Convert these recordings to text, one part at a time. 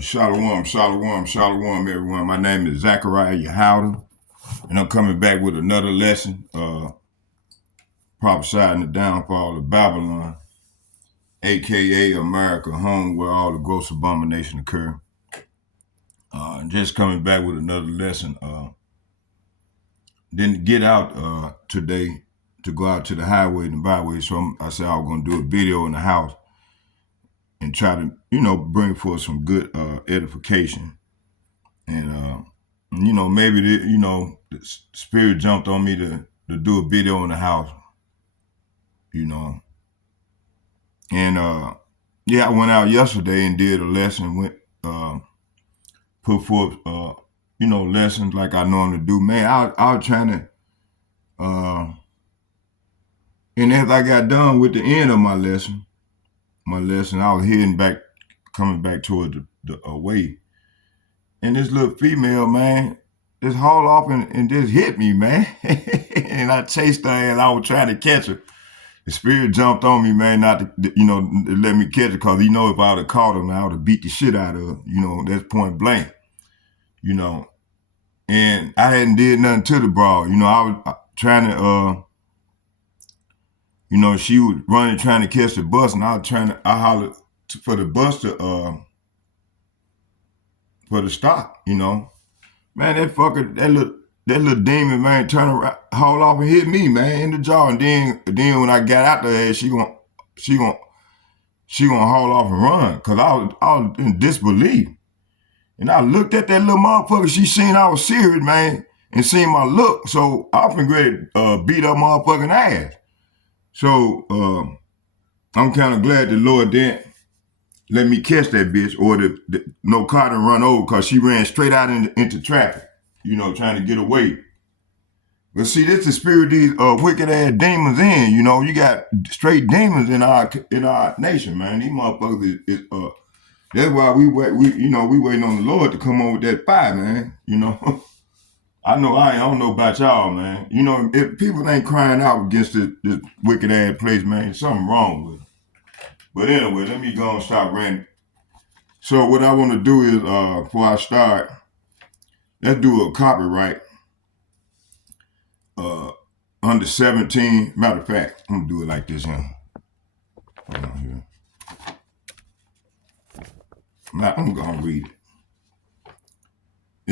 Shalom, shalom, shalom, everyone. My name is Zachariah Yahouda, and I'm coming back with another lesson, prophesying the downfall of Babylon, aka America, home where all the gross abomination occur. Just coming back with another lesson. Didn't get out today to go out to the highway and the byway, so I said I was going to do a video in the house and try to, bring forth some good edification. And, maybe, the spirit jumped on me to do a video in the house, And, I went out yesterday and did a lesson, put forth, lessons like I normally do. Man, I was trying to, and as I got done with the end of my lesson, I was coming back toward the way. And this little female, man, just hauled off and just hit me, man. And I chased her and I was trying to catch her. The spirit jumped on me, man, not to, to let me catch her, because, if I would have caught her, man, I would have beat the shit out of her, that's point blank, And I hadn't did nothing to the broad, I was trying to, she was running, trying to catch the bus, and I hollered for the bus to, for the stop, Man, that fucker, that little demon, man, turned around, hauled off and hit me, man, in the jaw. And then when I got out there, she gonna haul off and run, cause I was in disbelief. And I looked at that little motherfucker. She seen I was serious, man, and seen my look. So I was ready to beat up motherfucking ass. So I'm kind of glad the Lord didn't let me catch that bitch, or no car didn't run over, cause she ran straight out into traffic, trying to get away. But see, this is the spirit these wicked ass demons in. You got straight demons in our nation, man. These motherfuckers that's why we waiting on the Lord to come on with that fire, man. I don't know about y'all, man. If people ain't crying out against this wicked ass place, man, something wrong with it. But anyway, let me go and stop ranting. So what I want to do is, before I start, let's do a copyright. Under 17, matter of fact, I'm gonna do it like this here. Hold on here. I'm gonna read it.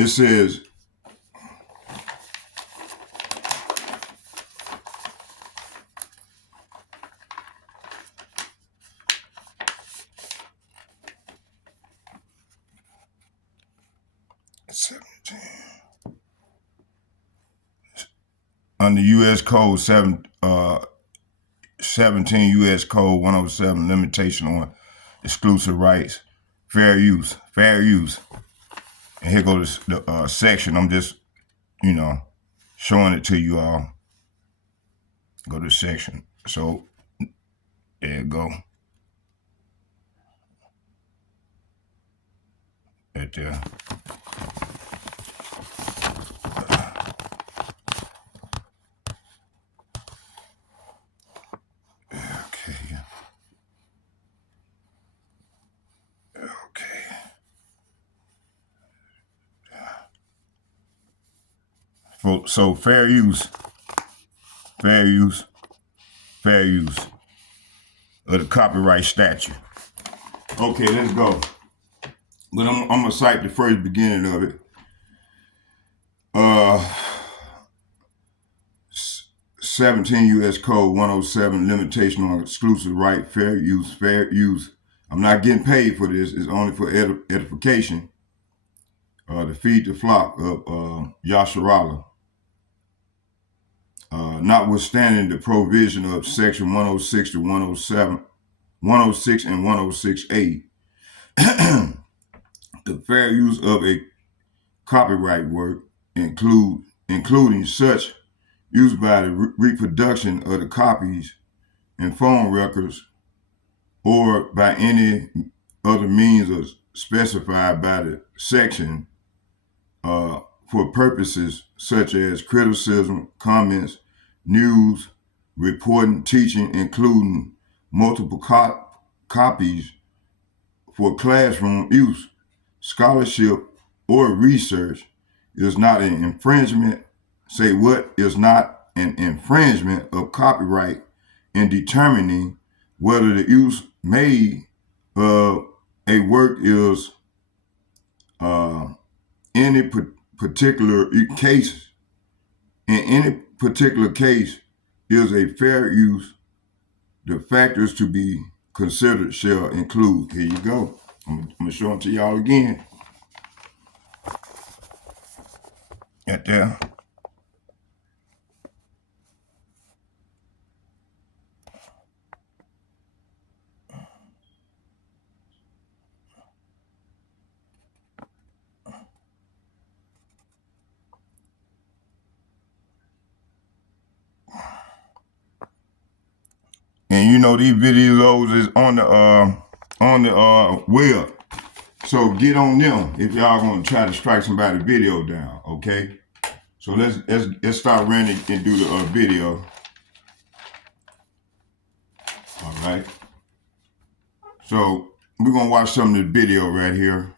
It says, under U.S. Code 17 U.S. Code 107, limitation on exclusive rights, fair use. And here goes the section. I'm just, showing it to you all. Go to section. So there you go. Right there. So fair use of the copyright statute. Okay, let's go. But I'm gonna cite the first beginning of it. 17 U.S. Code 107, limitation on exclusive right, fair use. I'm not getting paid for this. It's only for edification. To feed the flock of Yasharallah. Notwithstanding the provision of section 106 to 107, 106 and 106A, the fair use of a copyright work, including such used by the reproduction of the copies and phone records, or by any other means of specified by the section, for purposes such as criticism, comments, news, reporting, teaching, including multiple copies for classroom use, scholarship, or research is not an infringement. Say what is not an infringement of copyright in determining whether the use made of a work is any particular case. In any particular case is a fair use. The factors to be considered shall include. Here you go. I'm gonna show them to y'all again. Right there. And you know these videos is on the web. So get on them if y'all gonna try to strike somebody's video down, okay? So let's start running and do the video. All right. So we're gonna watch some of the video right here.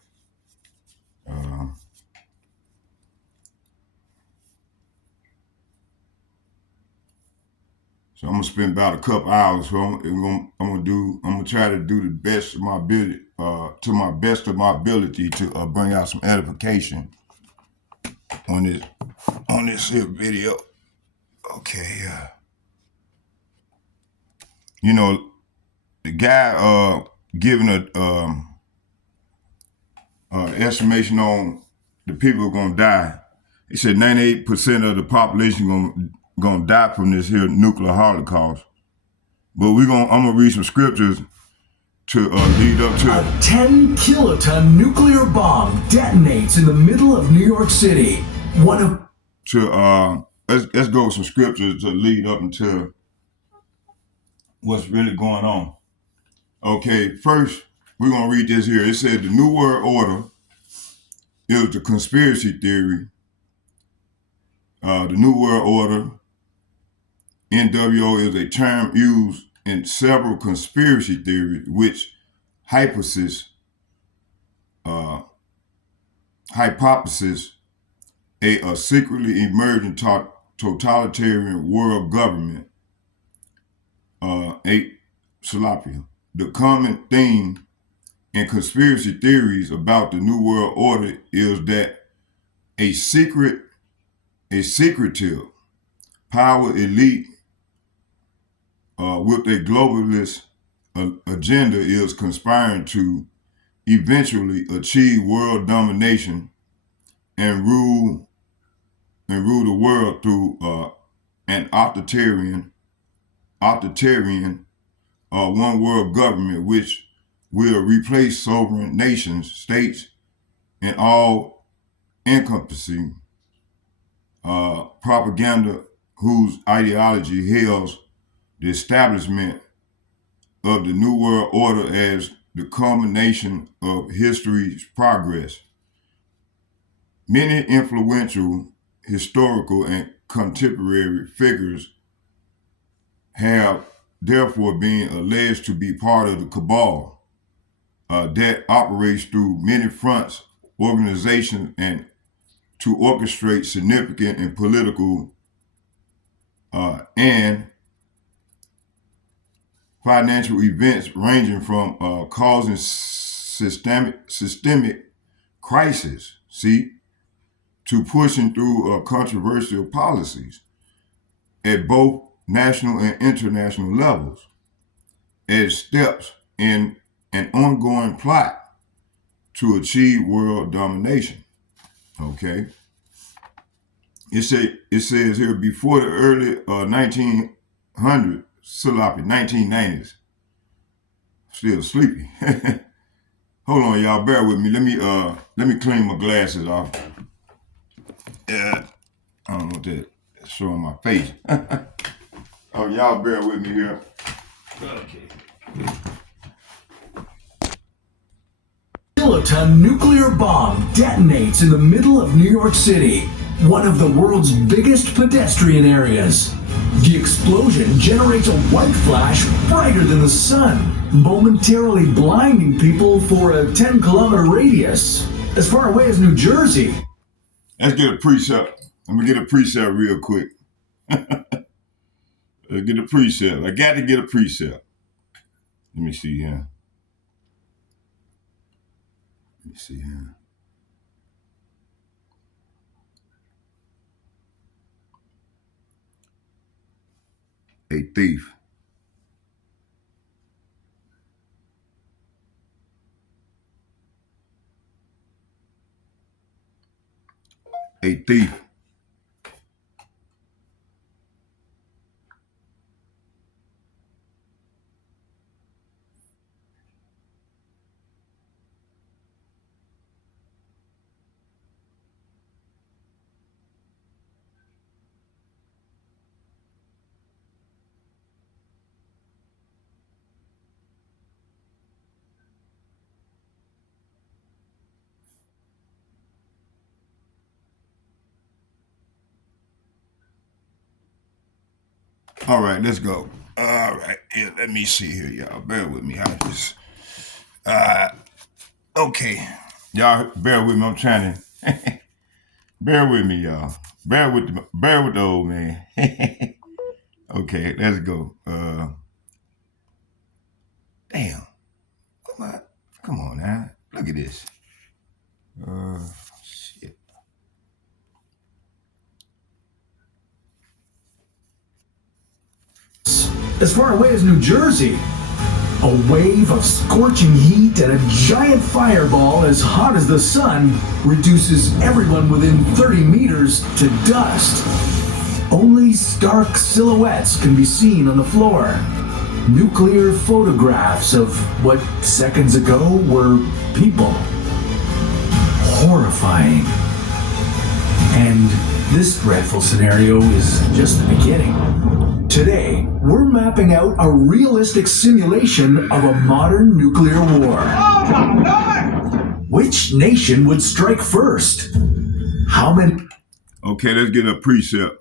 So I'm gonna spend about a couple hours. So I'm gonna try to do the best of my ability, to my best of my ability to bring out some edification on this here video. Okay. You know, the guy giving a estimation on the people who are gonna die. He said 98% of the population gonna die from this here nuclear holocaust. But I'm gonna read some scriptures to lead up to a 10-kiloton nuclear bomb detonates in the middle of New York City. Let's go with some scriptures to lead up into what's really going on. Okay, first we're gonna read this here. It said the New World Order is the conspiracy theory. The New World Order, NWO, is a term used in several conspiracy theories, which hypothesis a secretly emerging totalitarian world government, Salapia. The common theme in conspiracy theories about the New World Order is that a secretive power elite with a globalist agenda is conspiring to eventually achieve world domination and rule the world through an authoritarian one world government, which will replace sovereign nations, states, and all encompassing propaganda whose ideology hails the establishment of the New World Order as the culmination of history's progress. Many influential historical and contemporary figures have therefore been alleged to be part of the cabal that operates through many fronts, organizations, and to orchestrate significant and political and financial events, ranging from causing systemic crisis, to pushing through controversial policies at both national and international levels as steps in an ongoing plot to achieve world domination. Okay. It says here, before the early 1900s, 1990s. Still sleepy. Hold on, y'all. Bear with me. Let me clean my glasses off. Yeah, I don't know what that's showing my face. Oh, y'all bear with me here. Okay. Kiloton nuclear bomb detonates in the middle of New York City, one of the world's biggest pedestrian areas. The explosion generates a white flash brighter than the sun, momentarily blinding people for a 10-kilometer radius. as far away as New Jersey. Let's get a precept. I'm gonna get a precept real quick. Let's get a precept. I got to get a precept. Let me see here. Let me see here. A thief. A thief. All right, let's go. All right, yeah, let me see here, y'all. Bear with me. I just, okay. Y'all, bear with me. I'm trying to, bear with me, y'all. Bear with the old man. Okay, let's go. Damn. Come on now. Look at this. Shit. As far away as New Jersey. A wave of scorching heat and a giant fireball as hot as the sun reduces everyone within 30 meters to dust. Only stark silhouettes can be seen on the floor. Nuclear photographs of what seconds ago were people. Horrifying. And this dreadful scenario is just the beginning. Today, we're mapping out a realistic simulation of a modern nuclear war. Which nation would strike first? How many? Okay, let's get a precept.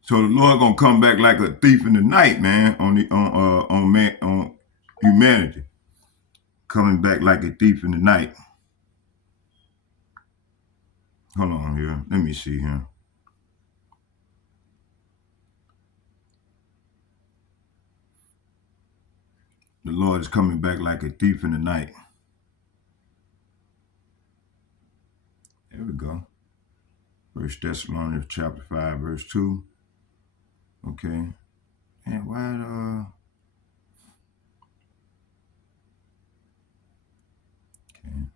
So the Lord gonna come back like a thief in the night, man, on humanity. Coming back like a thief in the night. Hold on here. Let me see here. The Lord is coming back like a thief in the night. There we go. 1 Thessalonians chapter 5, verse 2. Okay. And why okay.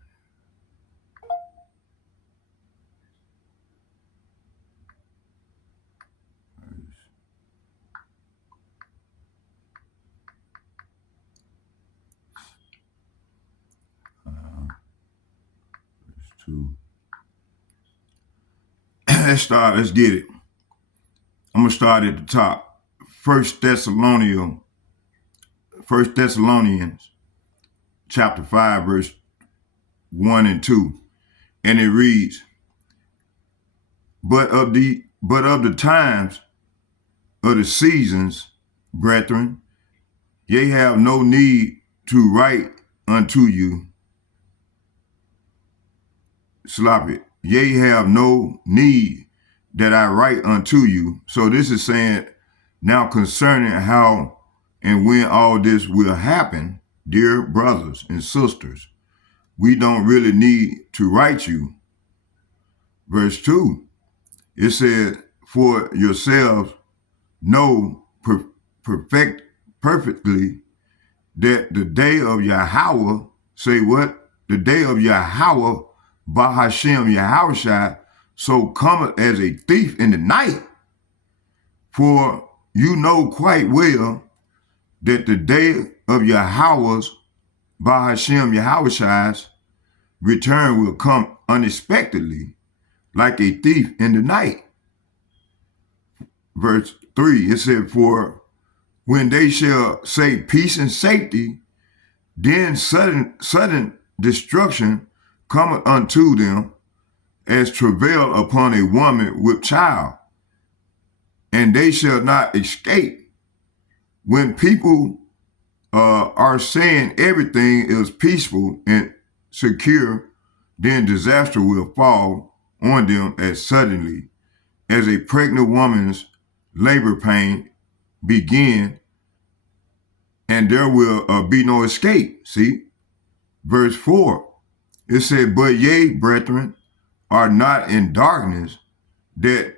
Verse 2. Let's get it. I'm gonna start at the top. 1 Thessalonians chapter 5, verse 1 and 2. And it reads, But of the times of the seasons, brethren, ye have no need to write unto you. Slop it. Ye have no need that I write unto you. So this is saying now concerning how and when all this will happen, dear brothers and sisters, we don't really need to write you. Verse 2, it says, for yourselves know perfectly that the day of Yahweh, say what? The day of Yahweh, Bahashem Yahushai, so cometh as a thief in the night. For you know quite well that the day of Yahweh's, Bahashem Yahushai's return will come unexpectedly, like a thief in the night. Verse 3, it said, for when they shall say peace and safety, then sudden destruction cometh unto them as travail upon a woman with child. and they shall not escape. When people are saying everything is peaceful and secure, then disaster will fall on them as suddenly as a pregnant woman's labor pain begin, and there will be no escape. See, verse 4, it said, but ye, brethren, are not in darkness, that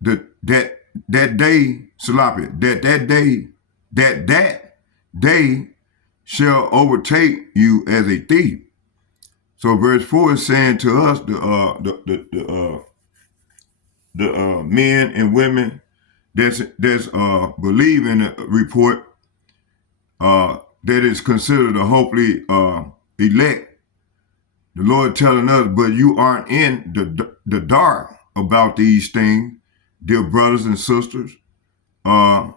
that day, Salapia, that day shall overtake you as a thief. So verse 4 is saying to us, the men and women that's believe in the report, that is considered a hopefully elect. The Lord telling us, but you aren't in the dark about these things, dear brothers and sisters, and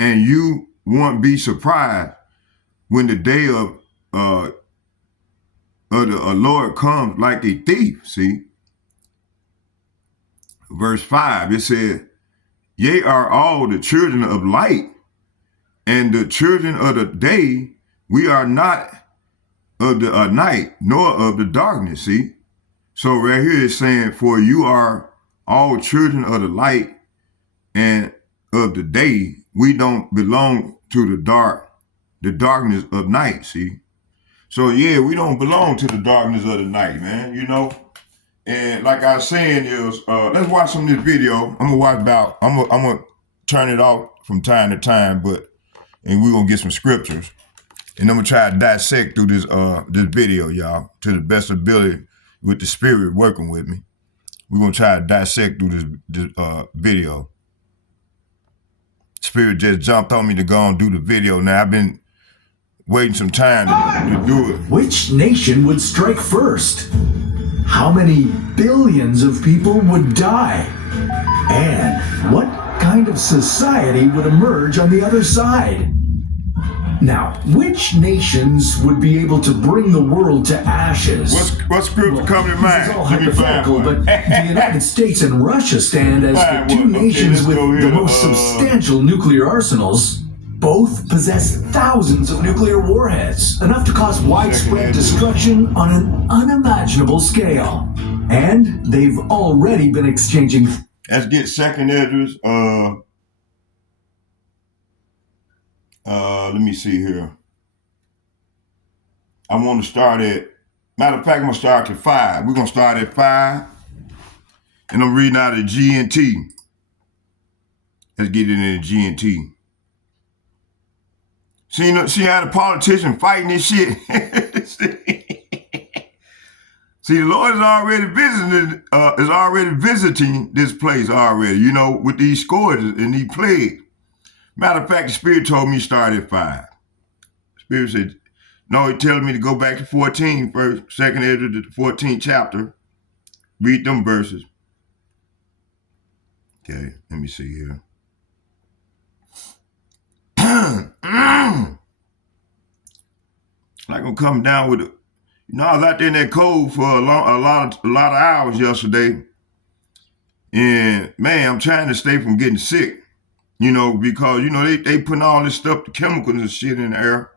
you won't be surprised when the day of the Lord comes like a thief. See, verse 5, it says, ye are all the children of light and the children of the day. We are not of the night nor of the darkness. See, so right here it's saying, for you are all children of the light and of the day. We don't belong to the darkness of night. See, so yeah, we don't belong to the darkness of the night, man. You know. And like I was saying is, let's watch some of this video. I'm gonna turn it off from time to time, and we're gonna get some scriptures. And I'm gonna try to dissect through this video, y'all, to the best ability with the Spirit working with me. We're gonna try to dissect through this video. Spirit just jumped on me to go and do the video. Now I've been waiting some time to do it. Which nation would strike first? How many billions of people would die? And what kind of society would emerge on the other side? Now, which nations would be able to bring the world to ashes? What scripture come to mind? This is all hypothetical, but the United States and Russia stand as the two nations with the most substantial nuclear arsenals. Both possess thousands of nuclear warheads, enough to cause widespread destruction on an unimaginable scale. And they've already been exchanging... Let's get second Esdras. Let me see here. I want to start at, matter of fact, I'm going to start at 5. We're going to start at 5. And I'm reading out of G&T. Let's get it in the G&T. See how the politicians fighting this shit? See, the Lord is already visiting this place already, you know, with these scourges and these plagues. Matter of fact, the Spirit told me to start at 5. The Spirit said, no, he telling me to go back to 14, second Ezra to the 14th chapter. Read them verses. Okay, let me see here. Like I'm coming down with it. You know, I was out there in that cold for a lot of hours yesterday. And man, I'm trying to stay from getting sick. You know, because, you know, they putting all this stuff, the chemicals and shit in the air.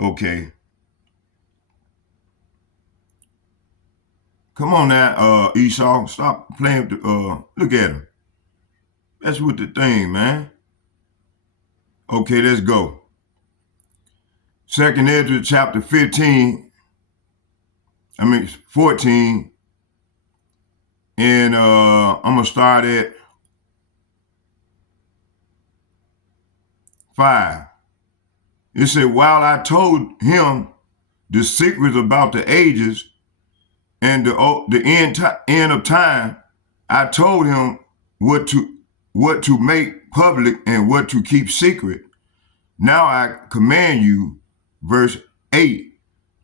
Okay. Come on now, Esau. Stop playing with the, look at him. That's with the thing, man. Okay, let's go. Second Ezra chapter 14. And I'm going to start at 5. It said, while I told him the secrets about the ages and the end of time, I told him what to make public and what to keep secret. Now I command you, verse 8,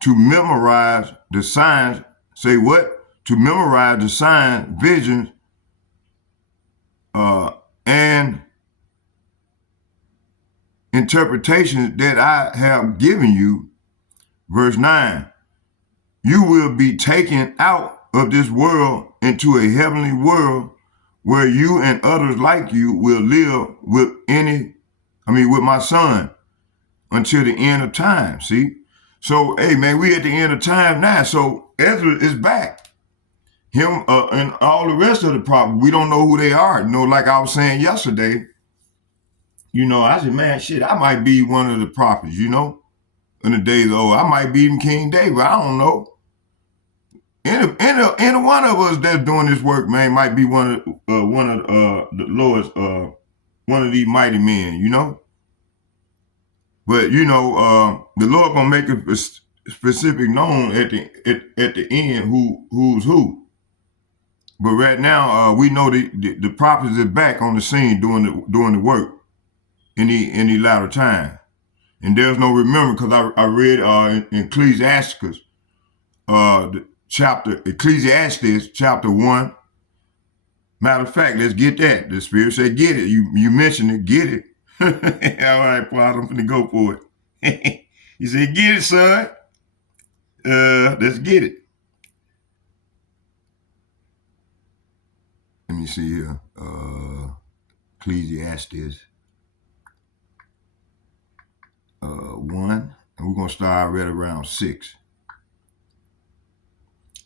to memorize the signs. Say what? To memorize the signs, visions, and interpretations that I have given you. Verse 9, you will be taken out of this world into a heavenly world where you and others like you will live with with my son until the end of time. See? So, hey man, we at the end of time now. So Ezra is back. Him and all the rest of the prophets, we don't know who they are. Like I was saying yesterday, I said, man, shit, I might be one of the prophets, in the days old. I might be even King David. I don't know. Any one of us that's doing this work, man, might be one of the Lord's one of these mighty men, But the Lord gonna make it specific known at the end who's who. But right now, we know the prophets are back on the scene doing the work in the latter time. And there's no remember, because I read in Ecclesiastes chapter 1. Matter of fact, let's get that. The Spirit said, get it. You mentioned it, get it. All right, Paul, I'm finna go for it. He said, get it, son. Let's get it. Let me see here. Ecclesiastes 1, and we're gonna start right around 6.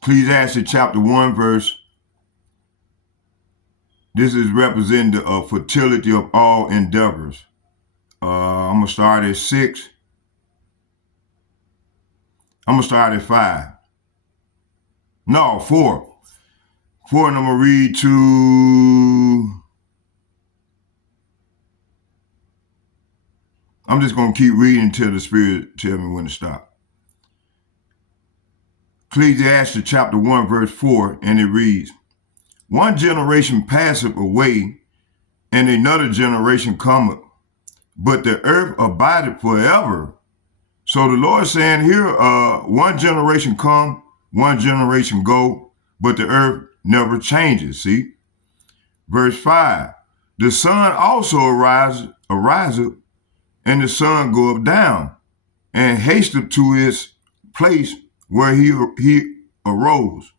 Ecclesiastes chapter 1, verse. This is representing the fertility of all endeavors. I'm gonna start at 6. I'm gonna start at 5. No, 4. 4, and I'm gonna read to. I'm just gonna keep reading until the Spirit tell me when to stop. Ecclesiastes chapter 1, verse 4, and it reads, one generation passeth away, and another generation cometh, but the earth abideth forever. So the Lord is saying here, one generation come, one generation go, but the earth never changes. See? Verse 5, the sun also ariseth, and the sun goeth down, and hasteth to his place where he arose.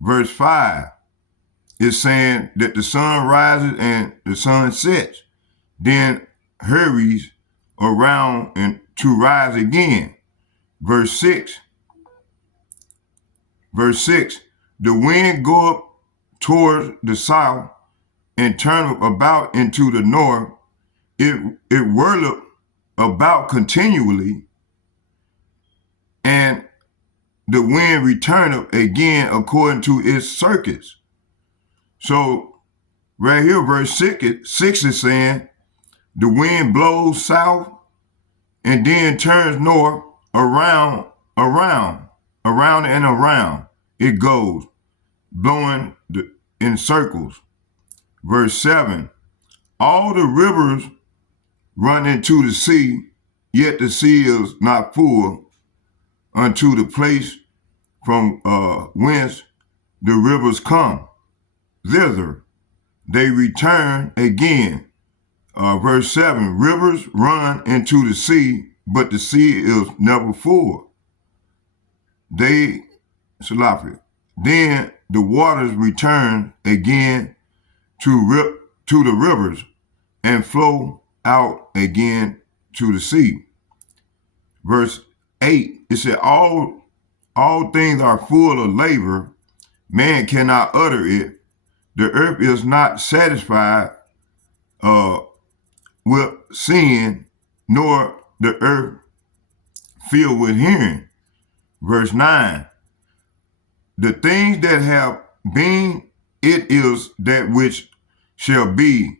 Verse 5 is saying that the sun rises and the sun sets, then hurries around and to rise again. Verse 6, the wind goeth towards the south and turneth about into the north. It whirleth about continually, and the wind returneth again according to its circuits. So right here, verse 6 is saying the wind blows south and then turns north, around and around. It goes, blowing in circles. Verse 7, all the rivers run into the sea, yet the sea is not full unto the place from whence the rivers come. Thither they return again. Verse 7, rivers run into the sea, but the sea is never full. Then the waters return again to the rivers and flow out again to the sea. Verse 8, it said, all things are full of labor, man cannot utter it. The earth is not satisfied with seeing, nor the earth filled with hearing. Verse 9, the things that have been, it is that which shall be,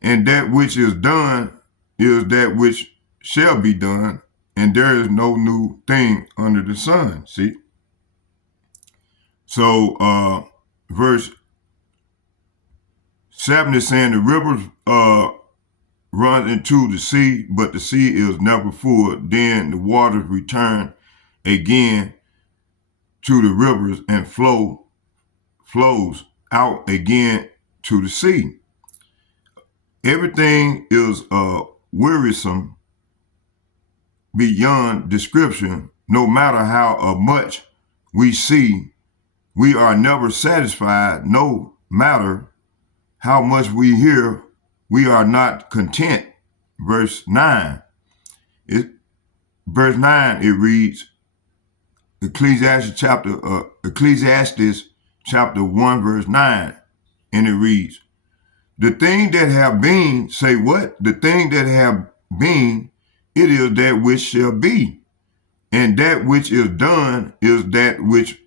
and that which is done is that which shall be done, and there is no new thing under the sun. See? So verse 7 is saying the rivers run into the sea, but the sea is never full. Then the waters return again to the rivers and flows out again to the sea. Everything is wearisome beyond description. No matter how much we see, we are never satisfied. No matter how much we hear, we are not content. Verse 9. Verse 9, it reads, Ecclesiastes chapter 1, verse 9, and it reads, the thing that have been, say what? The thing that have been, it is that which shall be. And that which is done is that which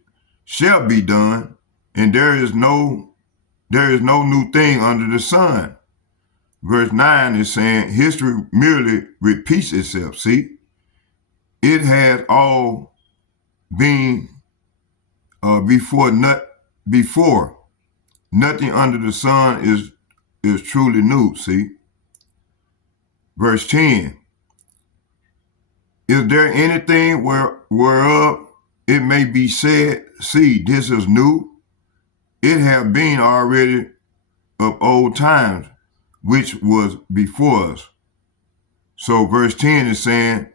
shall be done. And there is no new thing under the sun. Verse 9 is saying history merely repeats itself. See, it has all been before. Nothing under the sun is truly new. See, verse 10. Is there anything whereof it may be said, see, this is new? It have been already of old times, which was before us. So verse 10 is saying,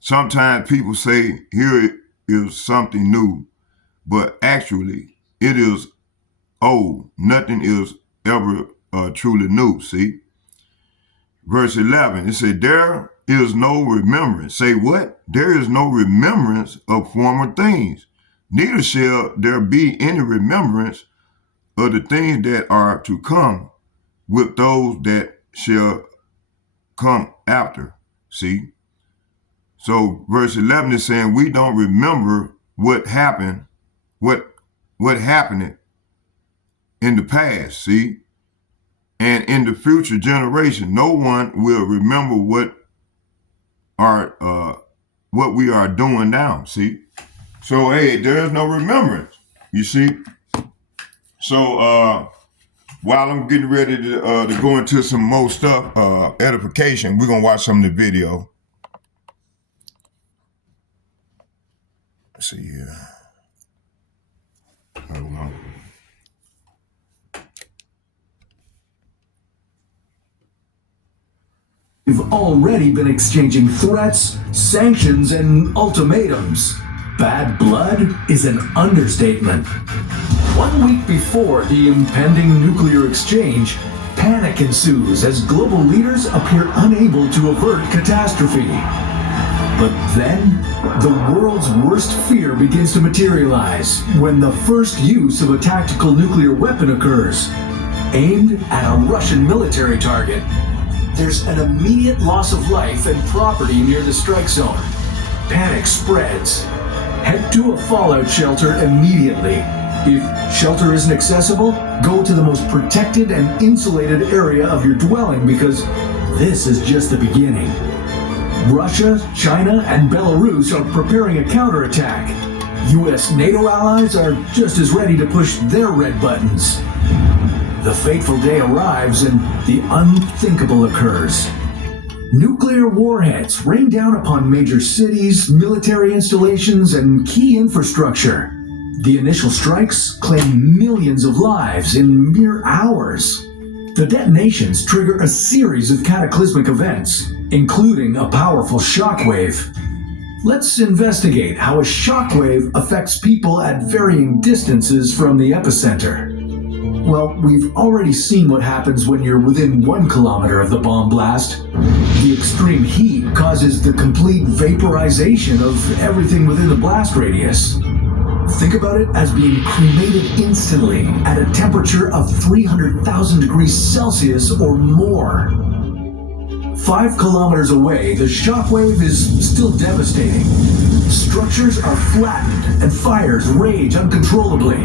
sometimes people say here is something new, but actually it is old. Nothing is ever truly new, see? Verse 11, it said, there is no remembrance. Say what? There is no remembrance of former things. Neither shall there be any remembrance of the things that are to come with those that shall come after. See? So verse 11 is saying we don't remember what happened, what happened in the past, see? And in the future generation, no one will remember what we are doing now, see? So, hey, there's no remembrance, you see? So, while I'm getting ready to go into some more stuff, edification, we're going to watch some of the video. Let's see here. Hold on. We've already been exchanging threats, sanctions, and ultimatums. Bad blood is an understatement. 1 week before the impending nuclear exchange, panic ensues as global leaders appear unable to avert catastrophe. But then, the world's worst fear begins to materialize when the first use of a tactical nuclear weapon occurs, aimed at a Russian military target. There's an immediate loss of life and property near the strike zone. Panic spreads. Head to a fallout shelter immediately. If shelter isn't accessible, go to the most protected and insulated area of your dwelling because this is just the beginning. Russia, China, and Belarus are preparing a counterattack. US NATO allies are just as ready to push their red buttons. The fateful day arrives and the unthinkable occurs. Nuclear warheads rain down upon major cities, military installations, and key infrastructure. The initial strikes claim millions of lives in mere hours. The detonations trigger a series of cataclysmic events, including a powerful shockwave. Let's investigate how a shockwave affects people at varying distances from the epicenter. Well, we've already seen what happens when you're within 1 kilometer of the bomb blast. The extreme heat causes the complete vaporization of everything within the blast radius. Think about it as being cremated instantly at a temperature of 300,000 degrees Celsius or more. 5 kilometers away, the shockwave is still devastating. Structures are flattened and fires rage uncontrollably.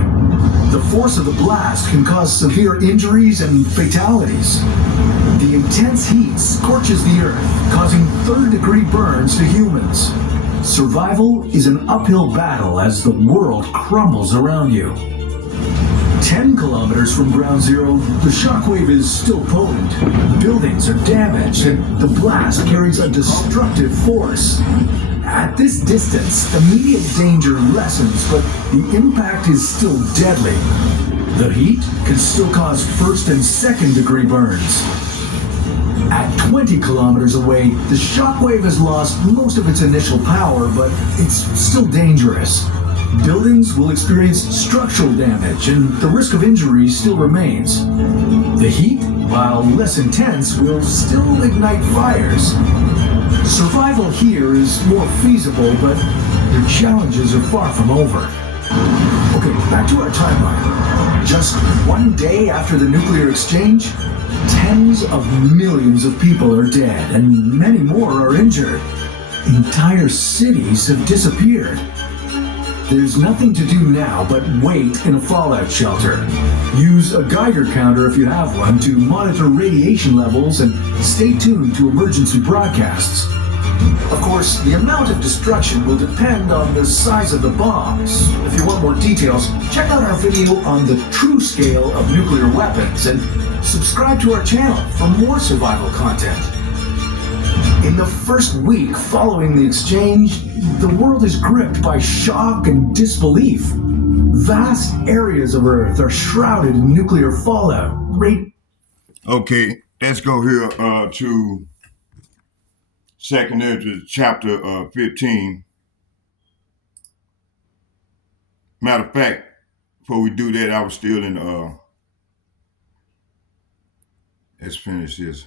The force of the blast can cause severe injuries and fatalities. The intense heat scorches the earth, causing third-degree burns to humans. Survival is an uphill battle as the world crumbles around you. 10 kilometers from ground zero, the shockwave is still potent. Buildings are damaged and the blast carries a destructive force. At this distance, immediate danger lessens, but the impact is still deadly. The heat can still cause first and second degree burns. At 20 kilometers away, the shockwave has lost most of its initial power, but it's still dangerous. Buildings will experience structural damage, and the risk of injury still remains. The heat, while less intense, will still ignite fires. Survival here is more feasible, but the challenges are far from over. Okay, back to our timeline. Just one day after the nuclear exchange, tens of millions of people are dead, and many more are injured. Entire cities have disappeared. There's nothing to do now but wait in a fallout shelter. Use a Geiger counter if you have one to monitor radiation levels and stay tuned to emergency broadcasts. Of course, the amount of destruction will depend on the size of the bombs. If you want more details, check out our video on the true scale of nuclear weapons and subscribe to our channel for more survival content. In the first week following the exchange, the world is gripped by shock and disbelief. Vast areas of Earth are shrouded in nuclear fallout. Okay, let's go here to 2nd Ezra chapter 15. Matter of fact, before we do that, I was still in, let's finish this.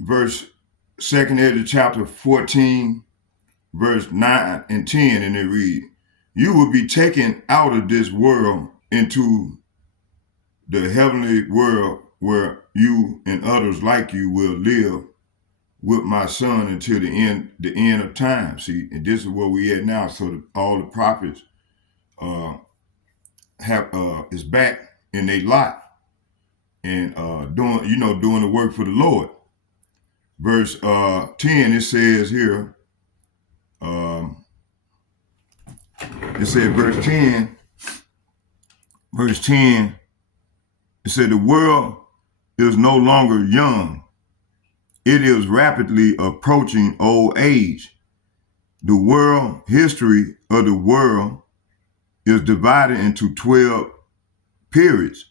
Verse 2nd Ezra chapter 14, verse 9 and 10, and it read, "You will be taken out of this world into the heavenly world where you and others like you will live with my son until the end of time." See, and this is where we at now. So all the prophets is back in their lot and doing the work for the Lord. Verse 10, it says here, it said verse 10, it said the world is no longer young. It is rapidly approaching old age. The world history of the world is divided into 12 periods,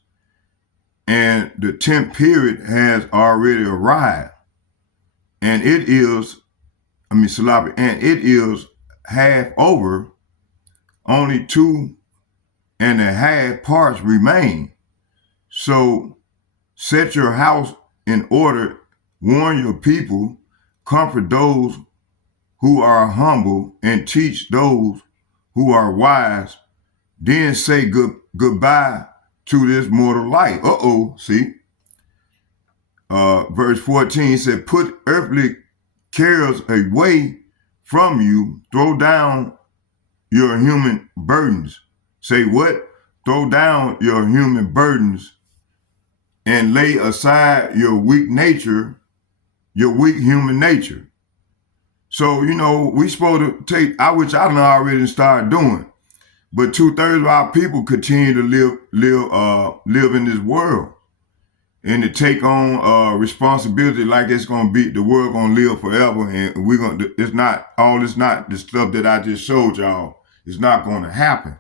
and the 10th period has already arrived. And it is half over. Only 2.5 parts remain. So set your house in order, warn your people, comfort those who are humble, and teach those who are wise. Then say goodbye to this mortal life. See? Verse 14 said, put earthly cares away from you. Throw down your human burdens. Say what? Throw down your human burdens and lay aside your weak human nature. So, we supposed to take, which I don't know already started doing, but 2/3 of our people continue to live in this world. And to take on responsibility like it's gonna be the world gonna live forever, and it's not the stuff that I just showed y'all. It's not gonna happen.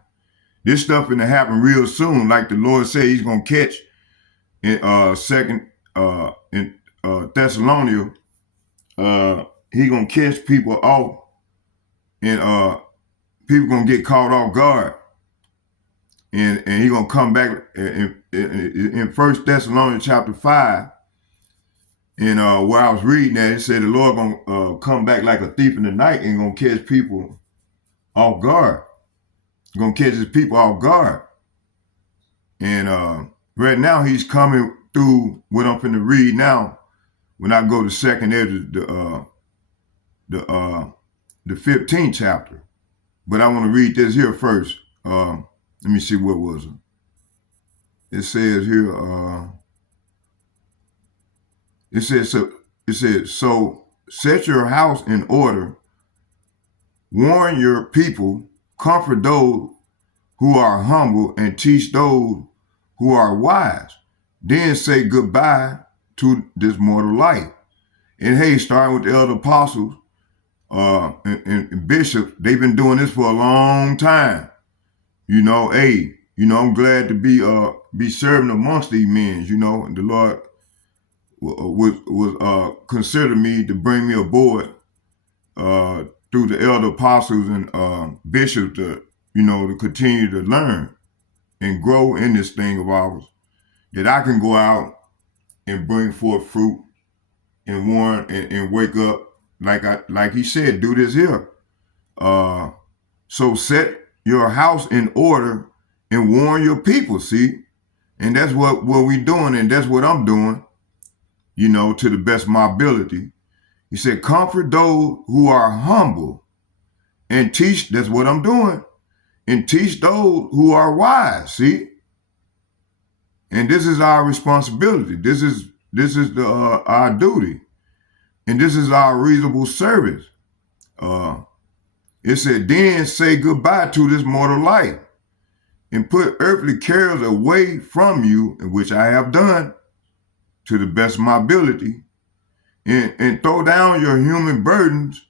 This stuff gonna happen real soon, like the Lord said He's gonna catch in Thessalonica. He gonna catch people off, and people gonna get caught off guard. And He gonna come back in 1 Thessalonians chapter 5. And where I was reading that, it said the Lord gonna come back like a thief in the night and gonna catch people off guard. Gonna catch His people off guard. And right now He's coming through what I'm finna read now. When I go to 2nd Ezra, the 15th chapter. But I want to read this here first. Let me see, what was it? It says here, it says, so set your house in order, warn your people, comfort those who are humble, and teach those who are wise. Then say goodbye to this mortal life. And hey, starting with the elder apostles and bishops, they've been doing this for a long time. Hey, I'm glad to be serving amongst these men. And the Lord was considered me to bring me aboard uh, through the elder apostles and bishops to continue to learn and grow in this thing of ours, that I can go out and bring forth fruit and warn and wake up like he said, do this here. Uh, so set your house in order and warn your people. See, and that's what we doing, and that's what I'm doing. To the best of my ability. He said, comfort those who are humble and teach. That's what I'm doing, and teach those who are wise. See, and this is our responsibility. This is the our duty, and this is our reasonable service. Uh, it said, then say goodbye to this mortal life and put earthly cares away from you, which I have done to the best of my ability, and throw down your human burdens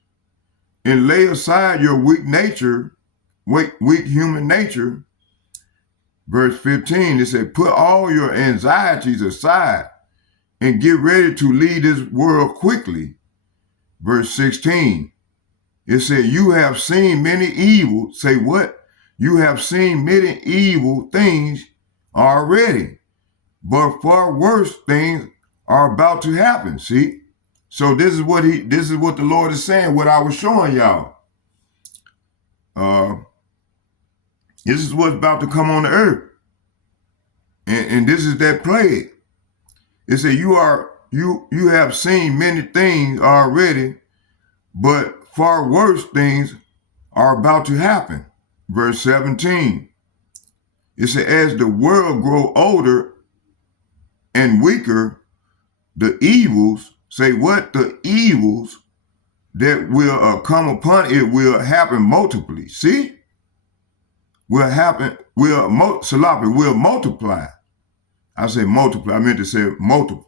and lay aside your weak human nature. Verse 15, it said, put all your anxieties aside and get ready to leave this world quickly. Verse 16, it said, you have seen many evil. Say what? You have seen many evil things already, but far worse things are about to happen. See? So this is what the Lord is saying, what I was showing y'all. This is what's about to come on the earth. And this is that plague. It said you have seen many things already, but far worse things are about to happen. Verse 17. It said, as the world grow older and weaker, the evils, say what? The evils that will come upon it will happen multiply. See? Will happen, will multiply. I said multiply. I meant to say multiply.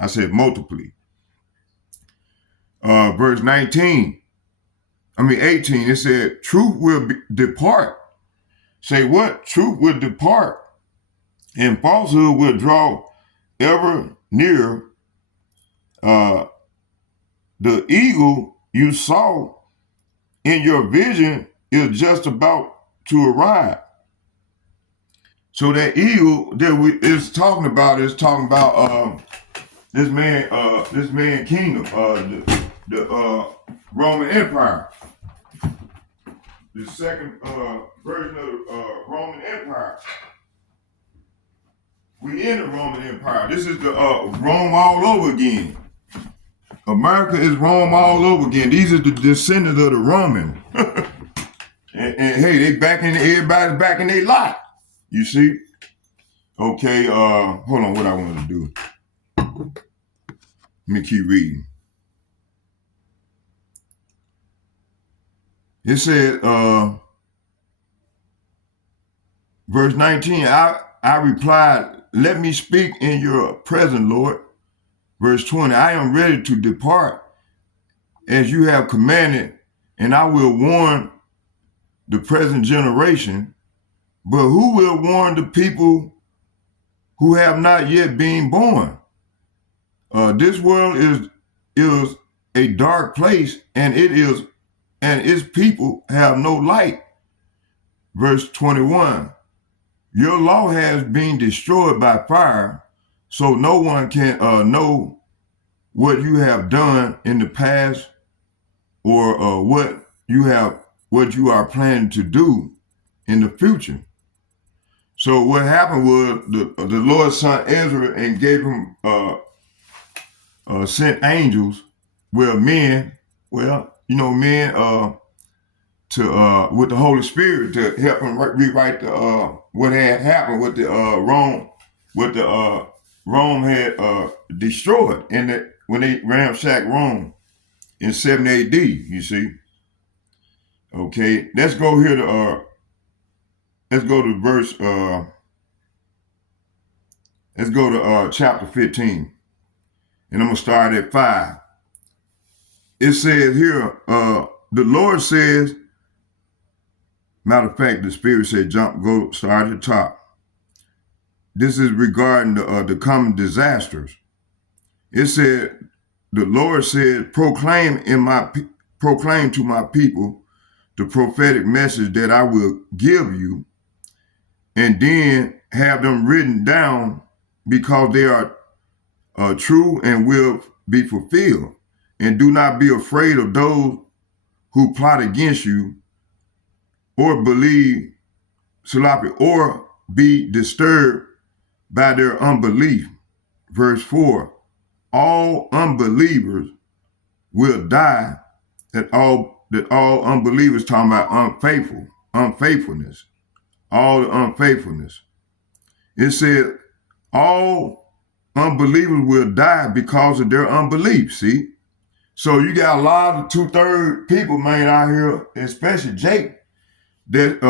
I said multiply. Verse 18, it said, truth will depart. Say what? Truth will depart, and falsehood will draw ever nearer. The eagle you saw in your vision is just about to arrive. So that eagle that is talking about this man kingdom, the Roman Empire, the second version of the Roman Empire. We in the Roman Empire. This is the Rome all over again. America is Rome all over again. These are the descendants of the Roman. and hey, everybody's back in their lot. You see? Okay, hold on, what I want to do. Let me keep reading. It said, verse 19, I replied, let me speak in your presence, Lord. Verse 20, I am ready to depart as you have commanded, and I will warn the present generation. But who will warn the people who have not yet been born? This world is a dark place, and its people have no light. Verse 21, your law has been destroyed by fire, so no one can know what you have done in the past or what you are planning to do in the future. So what happened was the Lord sent Ezra and gave him sent angels, men to with the Holy Spirit to help him rewrite what had happened with the Rome had destroyed when they ransacked Rome in 70 AD. You see, okay. Let's go here to let's go to verse. Let's go to chapter 15, and I'm gonna start at 5. It says here, the Lord says, Matter of fact, the Spirit said, start at the top. This is regarding the common disasters. It said, the Lord said, proclaim to my people the prophetic message that I will give you, and then have them written down because they are true and will be fulfilled. And do not be afraid of those who plot against you, or believe Salafi, or be disturbed by their unbelief. Verse 4, all unbelievers will die. That all unbelievers talking about unfaithfulness, all the unfaithfulness. It said all unbelievers will die because of their unbelief. See, so you got a lot of 2/3 people, man, out here, especially Jake, that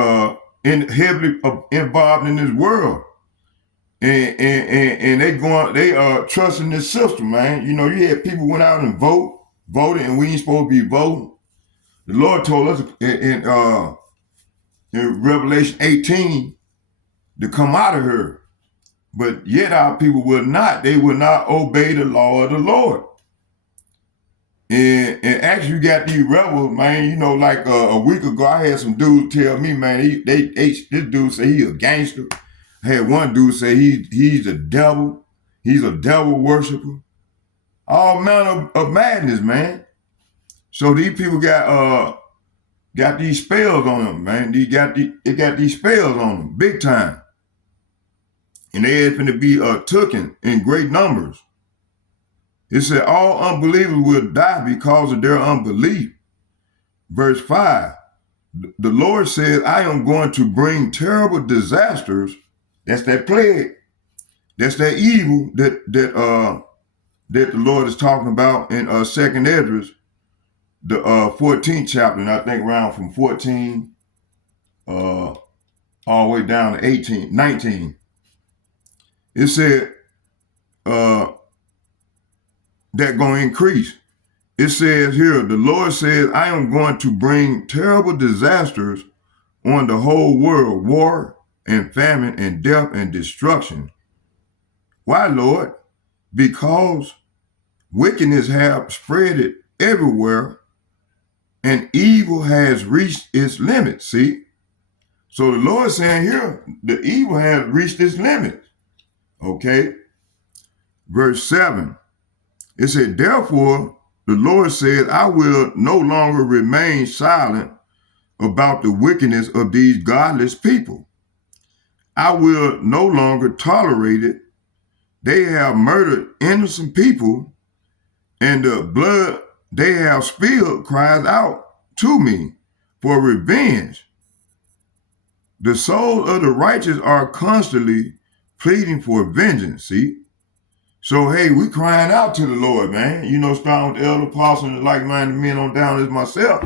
heavily involved in this world, and they trusting this system, man. You know, you had people went out and voted, and we ain't supposed to be voting. The Lord told us in Revelation 18 to come out of her, but yet our people will not. They will not obey the law of the Lord. And actually, you got these rebels, man. You know, like a week ago, I had some dudes tell me, man, this dude say he a gangster. I had one dude say he's a devil. He's a devil worshiper. All manner of madness, man. So these people got these spells on them, man. They got these spells on them, big time. And they are going to be taken in great numbers. It said all unbelievers will die because of their unbelief. Verse 5, the Lord says, I am going to bring terrible disasters. That's that plague. That's that evil that the Lord is talking about in 2nd Esdras, the 14th chapter, and I think around from 14 all the way down to 19. It said that going to increase. It says here, the Lord says, I am going to bring terrible disasters on the whole world, war and famine and death and destruction. Why, Lord? Because wickedness have spread it everywhere and evil has reached its limit. See? So the Lord is saying here, the evil has reached its limit. Okay? Verse 7, it said, therefore, the Lord said, I will no longer remain silent about the wickedness of these godless people. I will no longer tolerate it. They have murdered innocent people, and the blood they have spilled cries out to me for revenge. The souls of the righteous are constantly pleading for vengeance, see? So, hey, we crying out to the Lord, man. You know, starting with the elder apostles and like-minded men on down as myself.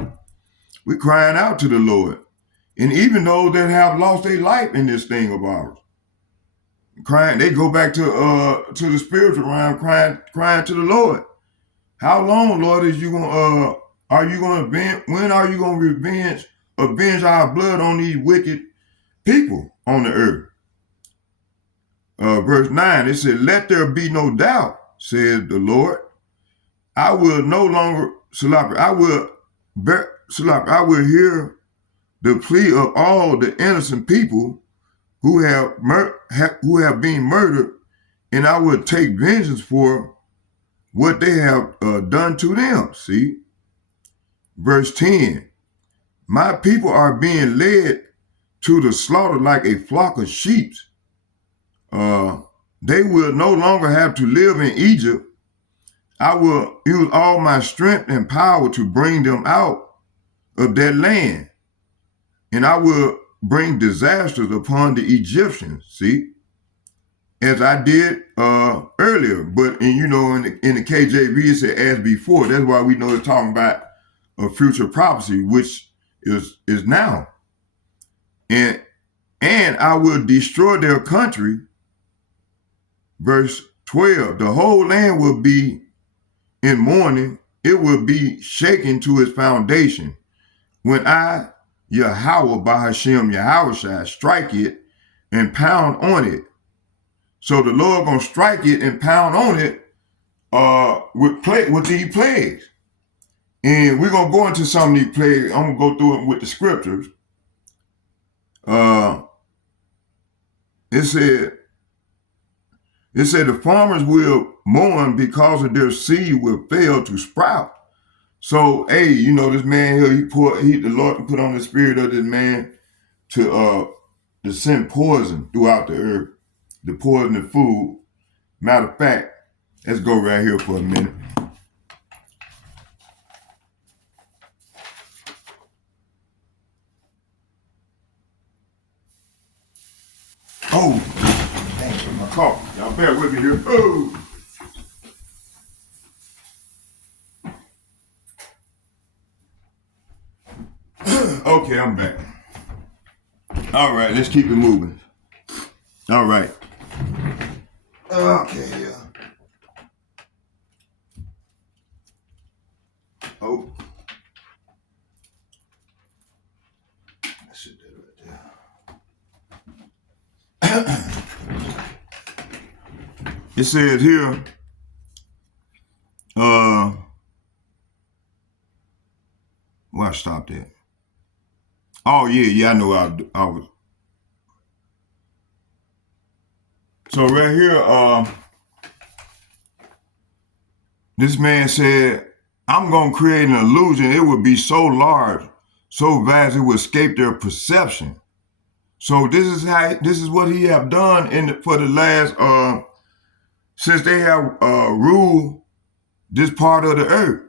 We crying out to the Lord. And even those that have lost their life in this thing of ours, crying, they go back to the spiritual realm, crying to the Lord. How long, Lord, are you gonna when are you gonna avenge our blood on these wicked people on the earth? Verse 9, it said, let there be no doubt, said the Lord. I will no longer, I will hear the plea of all the innocent people who have been murdered, and I will take vengeance for what they have done to them. See? Verse 10, my people are being led to the slaughter like a flock of sheep. They will no longer have to live in Egypt. I will use all my strength and power to bring them out of that land. And I will bring disasters upon the Egyptians, see, as I did earlier. But, in the KJV, it said as before. That's why we know it's talking about a future prophecy, which is now. And I will destroy their country. Verse 12, the whole land will be in mourning. It will be shaken to its foundation when I Yahweh by Hashem Yahushua, strike it and pound on it. So the Lord gonna strike it and pound on it with these plagues. And we're gonna go into some of these plagues. I'm gonna go through it with the scriptures. It said the farmers will mourn because of their seed will fail to sprout. So, hey, this man here, the Lord put on the spirit of this man to send poison throughout the earth, the poison of food. Matter of fact, let's go right here for a minute. Oh, dang, my coffee. Y'all bear with me here. Oh. Okay, I'm back. All right, let's keep it moving. All right. Okay, yeah. Oh. I should do it right there. It says here, where I stopped at? Oh, yeah, I know I was. So right here, this man said, I'm going to create an illusion. It would be so large, so vast, it would escape their perception. So this is what he have done for the last, since they have ruled this part of the earth.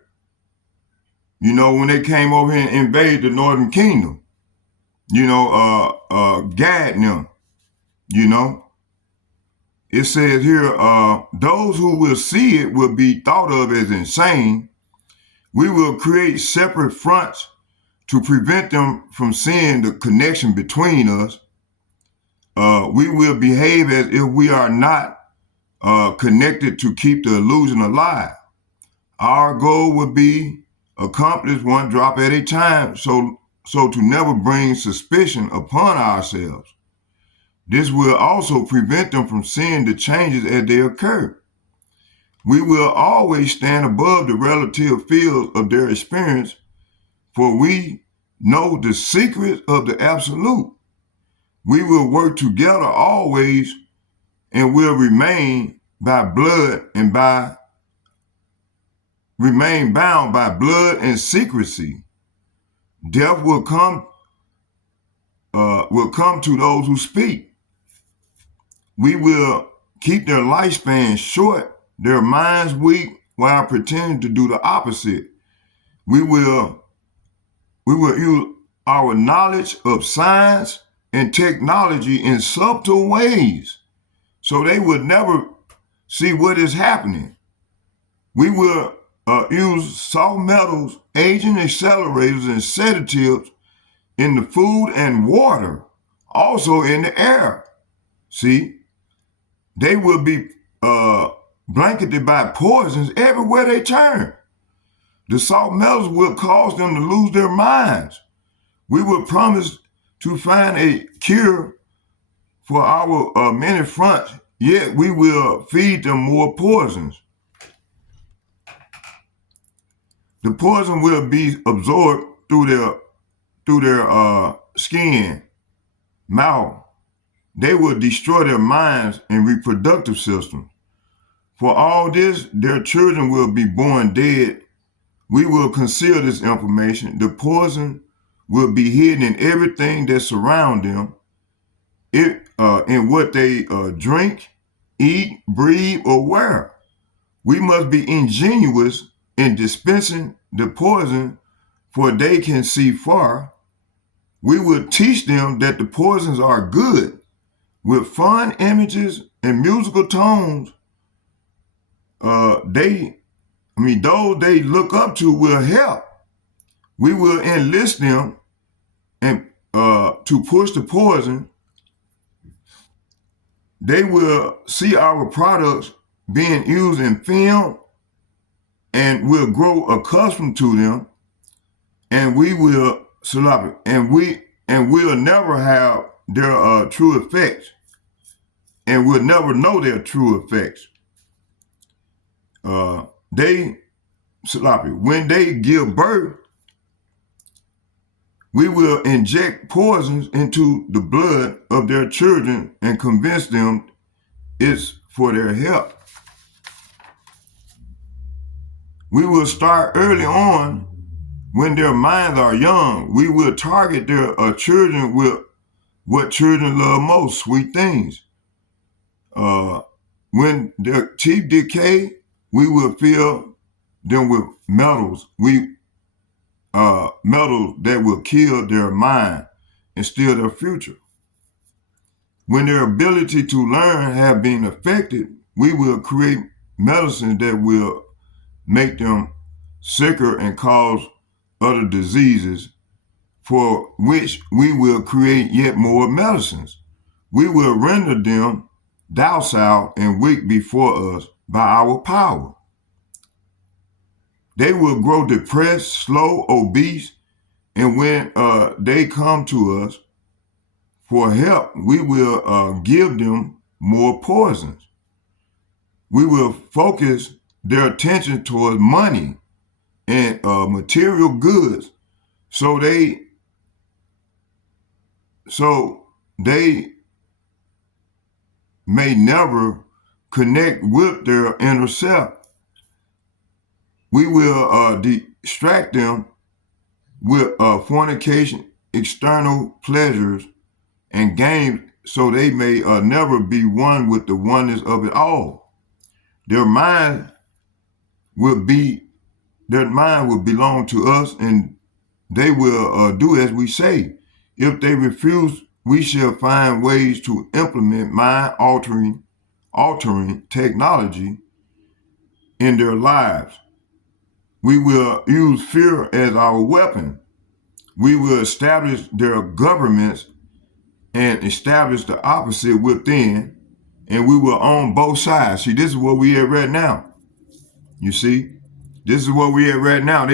When they came over here and invaded the northern kingdom, Gad and them, It says here, those who will see it will be thought of as insane. We will create separate fronts to prevent them from seeing the connection between us. We will behave as if we are not connected to keep the illusion alive. Our goal would be accomplished one drop at a time, so to never bring suspicion upon ourselves. This will also prevent them from seeing the changes as they occur. We will always stand above the relative fields of their experience, for we know the secrets of the absolute. We will work together always and will remain bound by blood and secrecy. Death will come to those who speak. We will keep their lifespan short, their minds weak, while pretending to do the opposite. We will use our knowledge of science and technology in subtle ways, so they would never see what is happening. We will use soft metals, agent accelerators, and sedatives in the food and water, also in the air. See, they will be blanketed by poisons everywhere they turn. The soft metals will cause them to lose their minds. We will promise to find a cure for our many fronts, yet we will feed them more poisons. The poison will be absorbed through their skin, mouth. They will destroy their minds and reproductive systems. For all this, their children will be born dead. We will conceal this information. The poison will be hidden in everything that surrounds them, in what they drink, eat, breathe, or wear. We must be ingenious in dispensing the poison, for they can see far. We will teach them that the poisons are good. With fun images and musical tones, those they look up to will help. We will enlist them and to push the poison. They will see our products being used in film and will grow accustomed to them, and we will Salafi, and we'll never have their true effects, and we'll never know their true effects. They Salafi, when they give birth, we will inject poisons into the blood of their children and convince them it's for their health. We will start early on when their minds are young. We will target their children with what children love most, sweet things. When their teeth decay, we will fill them with metals. Metals that will kill their mind and steal their future. When their ability to learn have been affected, we will create medicines that will make them sicker and cause other diseases, for which we will create yet more medicines. We will render them docile and weak before us by our power. They will grow depressed, slow, obese, and when they come to us for help, we will give them more poisons. We will focus their attention towards money and material goods, so they may never connect with their inner self. We will distract them with fornication, external pleasures, and games, so they may never be one with the oneness of it all. Their mind will belong to us, and they will do as we say. If they refuse, we shall find ways to implement mind-altering technology in their lives. We will use fear as our weapon. We will establish their governments and establish the opposite within, and we will own both sides. See, this is what we at right now. You see, this is what we at right now.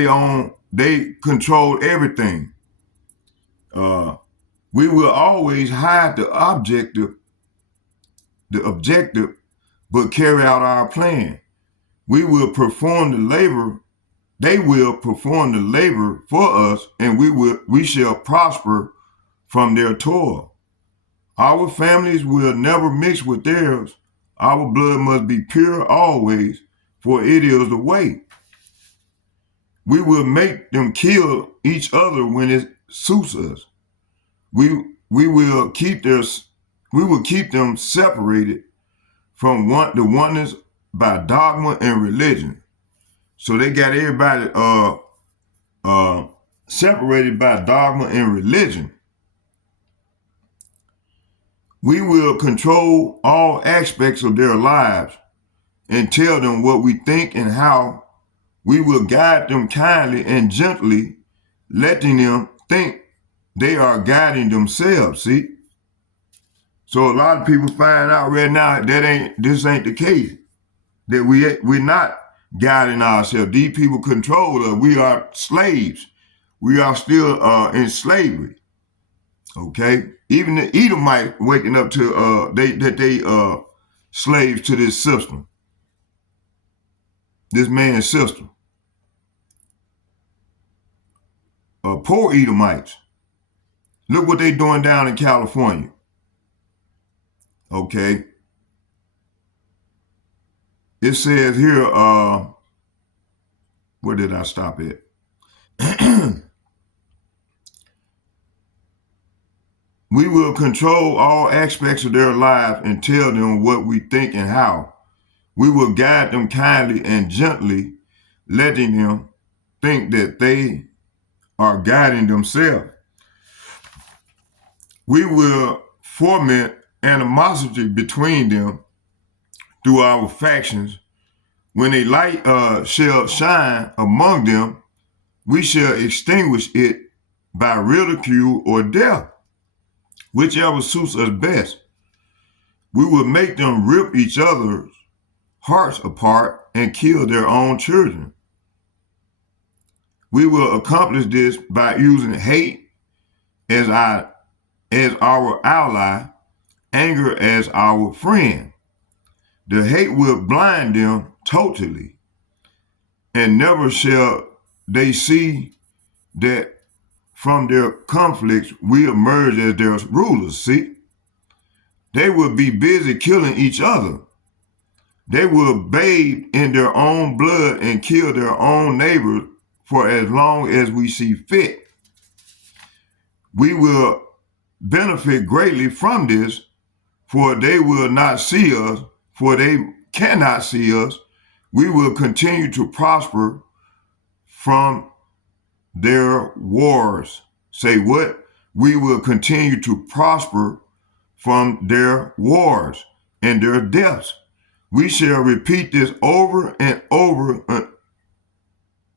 They control everything. We will always hide the objective, but carry out our plan. We will perform the labor. They will perform the labor for us, and we shall prosper from their toil. Our families will never mix with theirs. Our blood must be pure always, for it is the way. We will make them kill each other when it suits us. We will keep them separated from the oneness by dogma and religion. So they got everybody separated by dogma and religion. We will control all aspects of their lives and tell them what we think and how. We will guide them kindly and gently, letting them think they are guiding themselves. See? So a lot of people find out right now that this ain't the case. That we're not guiding ourselves. These people control us. We are slaves. We are still in slavery. Okay? Even the Edomite waking up to they slaves to this system. This man's system. Poor Edomites. Look what they doing down in California. Okay. It says here, where did I stop at? We will control all aspects of their lives and tell them what we think and how. We will guide them kindly and gently, letting them think that they are guiding themselves. We will foment animosity between them through our factions. When a light shall shine among them, we shall extinguish it by ridicule or death, whichever suits us best. We will make them rip each other's hearts apart and kill their own children. We will accomplish this by using hate as our ally, anger as our friend. The hate will blind them totally, and never shall they see that from their conflicts we emerge as their rulers. See? They will be busy killing each other. They will bathe in their own blood and kill their own neighbors for as long as we see fit. We will benefit greatly from this, for they will not see us, for they cannot see us. We will continue to prosper from their wars. Say what? We will continue to prosper from their wars and their deaths. We shall repeat this over and over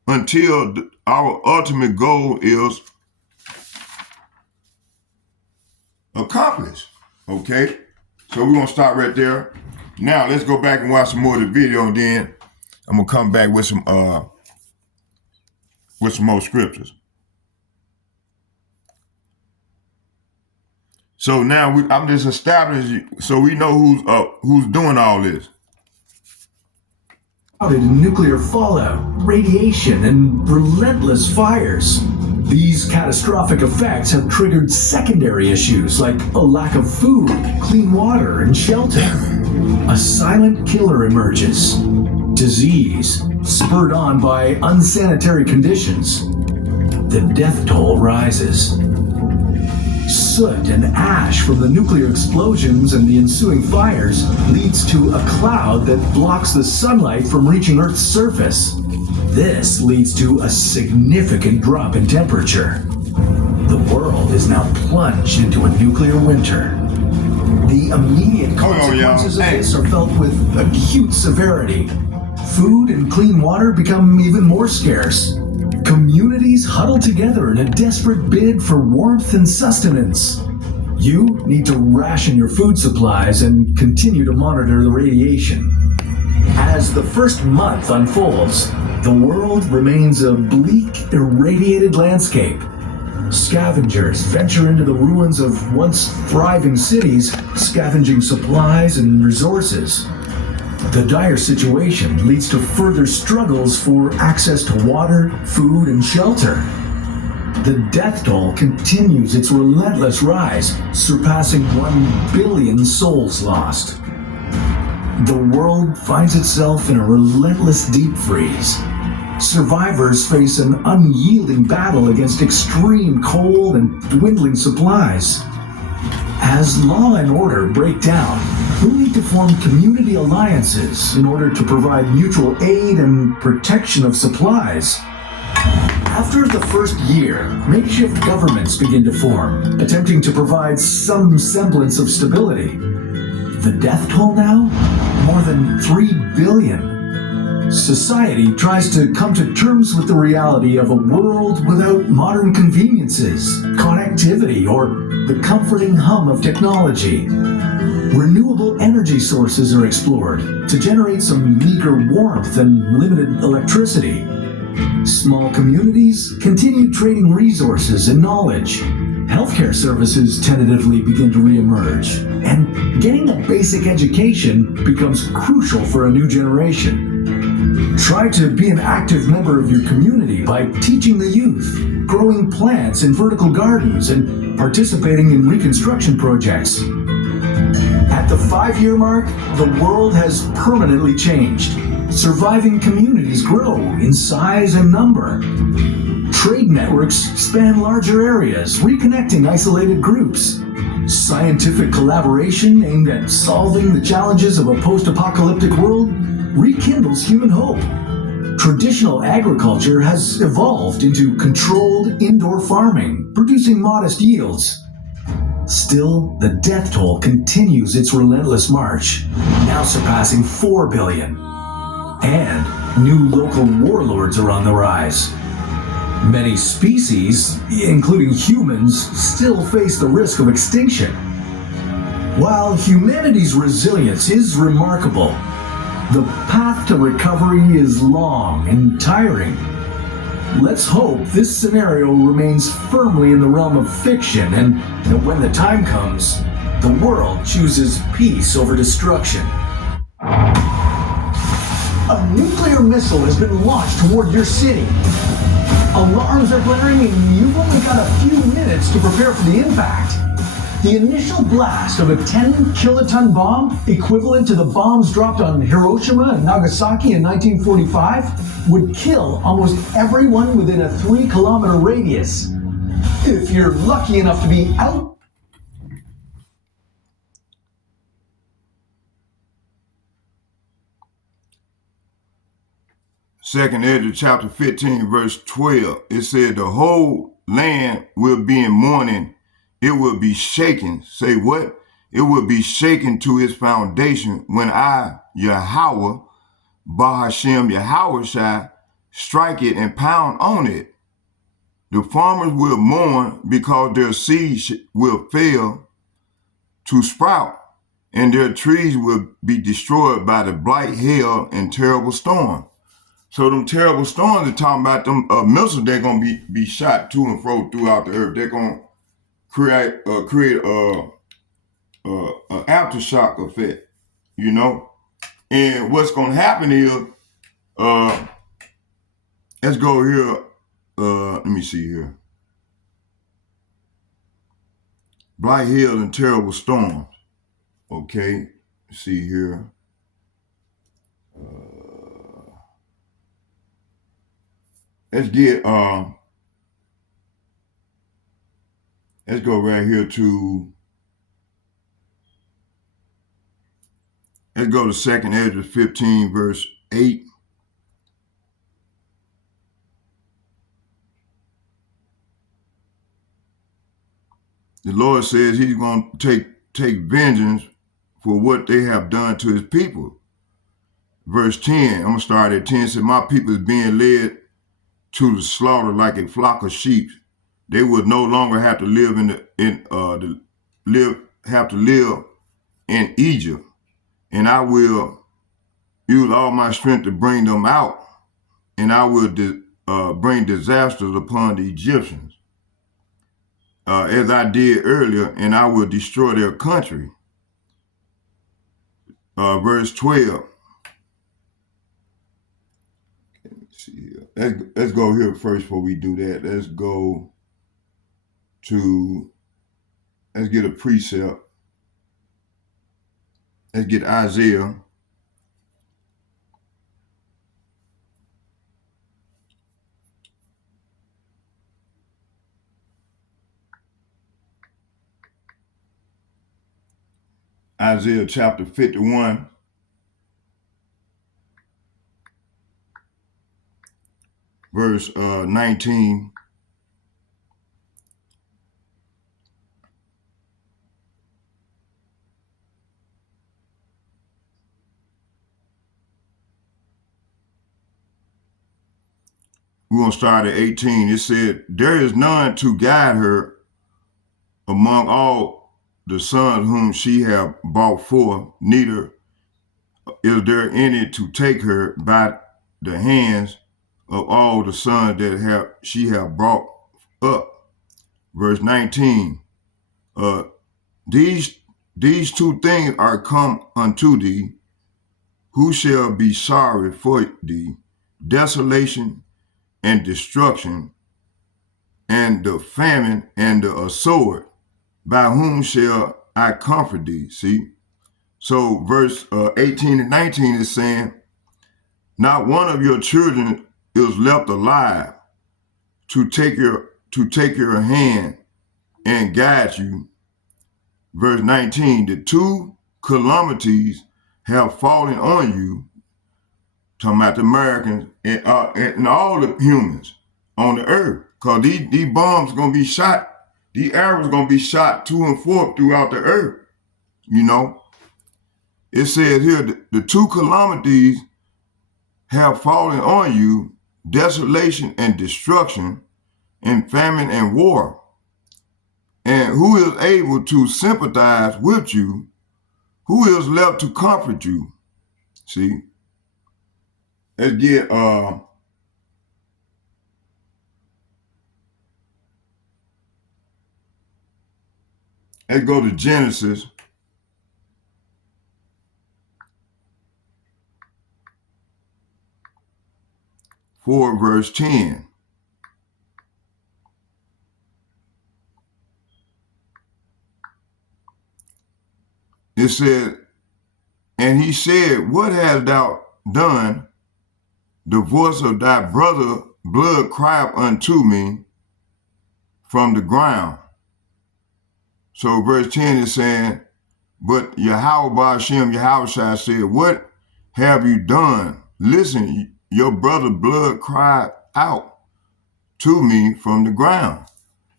until our ultimate goal is accomplished. Okay? So we're going to stop right there. Now let's go back and watch some more of the video, and then I'm going to come back with some more scriptures. So now I'm just establishing so we know who's doing all this. Nuclear fallout, radiation, and relentless fires. These catastrophic effects have triggered secondary issues like a lack of food, clean water, and shelter. A silent killer emerges. Disease, spurred on by unsanitary conditions. The death toll rises. Soot and ash from the nuclear explosions and the ensuing fires leads to a cloud that blocks the sunlight from reaching Earth's surface. This leads to a significant drop in temperature. The world is now plunged into a nuclear winter. The immediate consequences of this are felt with acute severity. Food and clean water become even more scarce. Communities huddle together in a desperate bid for warmth and sustenance. You need to ration your food supplies and continue to monitor the radiation. As the first month unfolds, the world remains a bleak, irradiated landscape. Scavengers venture into the ruins of once thriving cities, scavenging supplies and resources. The dire situation leads to further struggles for access to water, food, and shelter. The death toll continues its relentless rise, surpassing 1 billion souls lost. The world finds itself in a relentless deep freeze. Survivors face an unyielding battle against extreme cold and dwindling supplies. As law and order break down, we'll need to form community alliances in order to provide mutual aid and protection of supplies. After the first year, makeshift governments begin to form, attempting to provide some semblance of stability. The death toll now? More than 3 billion. Society tries to come to terms with the reality of a world without modern conveniences, connectivity, or the comforting hum of technology. Renewable energy sources are explored to generate some meager warmth and limited electricity. Small communities continue trading resources and knowledge. Healthcare services tentatively begin to reemerge, and getting a basic education becomes crucial for a new generation. Try to be an active member of your community by teaching the youth, growing plants in vertical gardens, and participating in reconstruction projects. At the 5-year mark, the world has permanently changed. Surviving communities grow in size and number. Trade networks span larger areas, reconnecting isolated groups. Scientific collaboration aimed at solving the challenges of a post-apocalyptic world rekindles human hope. Traditional agriculture has evolved into controlled indoor farming, producing modest yields. Still, the death toll continues its relentless march, now surpassing 4 billion. And new local warlords are on the rise. Many species, including humans, still face the risk of extinction. While humanity's resilience is remarkable, the path to recovery is long and tiring. Let's hope this scenario remains firmly in the realm of fiction and that when the time comes, the world chooses peace over destruction. A nuclear missile has been launched toward your city. Alarms are blaring and you've only got a few minutes to prepare for the impact. The initial blast of a 10-kiloton bomb, equivalent to the bombs dropped on Hiroshima and Nagasaki in 1945, would kill almost everyone within a 3-kilometer radius. If you're lucky enough to be out. Second Ezra chapter 15, verse 12, it said, the whole land will be in mourning. It will be shaken. Say what? It will be shaken to its foundation when I, Yahweh, Bahashem Yahweh strike it and pound on it. The farmers will mourn because their seeds will fail to sprout, and their trees will be destroyed by the blight, hail, and terrible storm. So them terrible storms are talking about them missiles. They're gonna be shot to and fro throughout the earth. They're gonna create an aftershock effect, you know. And what's gonna happen is, let's go here. Let me see here. Blight, hail, and terrible storms. Okay, see here. Let's get let's go right here to, let's go to 2nd Ezra 15, verse 8. The Lord says he's going to take vengeance for what they have done to his people. Verse 10, I'm going to start at 10. Said, my people is being led to the slaughter like a flock of sheep. They would no longer have to live live in Egypt, and I will use all my strength to bring them out, and I will bring disasters upon the Egyptians, as I did earlier, and I will destroy their country. Verse 12. Let's see here. Let's go here first before we do that. Let's get a precept. Let's get Isaiah. Isaiah chapter 51. Verse 19. We're going to start at 18. It said, there is none to guide her among all the sons whom she have brought forth, neither is there any to take her by the hands of all the sons that she have brought up. Verse 19, these two things are come unto thee, who shall be sorry for thee, desolation and destruction, and the famine and the sword, by whom shall I comfort thee? See? So verse 18 and 19 is saying, not one of your children is left alive to take your hand and guide you. Verse 19, the two calamities have fallen on you, talking about the Americans and all the humans on the earth. Because these bombs going to be shot, these arrows going to be shot to and forth throughout the earth, you know. It says here, the two calamities have fallen on you, desolation and destruction, and famine and war. And who is able to sympathize with you? Who is left to comfort you? See? Let's get Let's go to Genesis 4, verse 10. It said, and he said, what hast thou done? The voice of thy brother blood crieth unto me from the ground. So verse 10 is saying, but Yahweh Ba'ashem Yahushua said, what have you done? Listen, your brother blood cried out to me from the ground.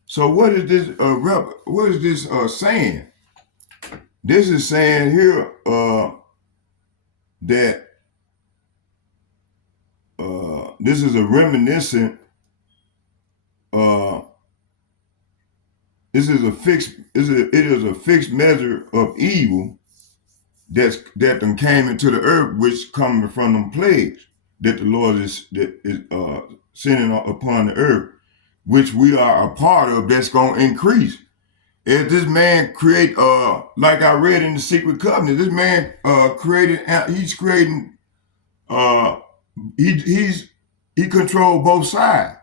So what is this saying? This is saying here that this is a reminiscent. It is a fixed measure of evil that them came into the earth, which coming from them plagues that the Lord is sending upon the earth, which we are a part of. That's going to increase. If this man create, like I read in the Secret Covenant, this man he's creating, he controlled both sides.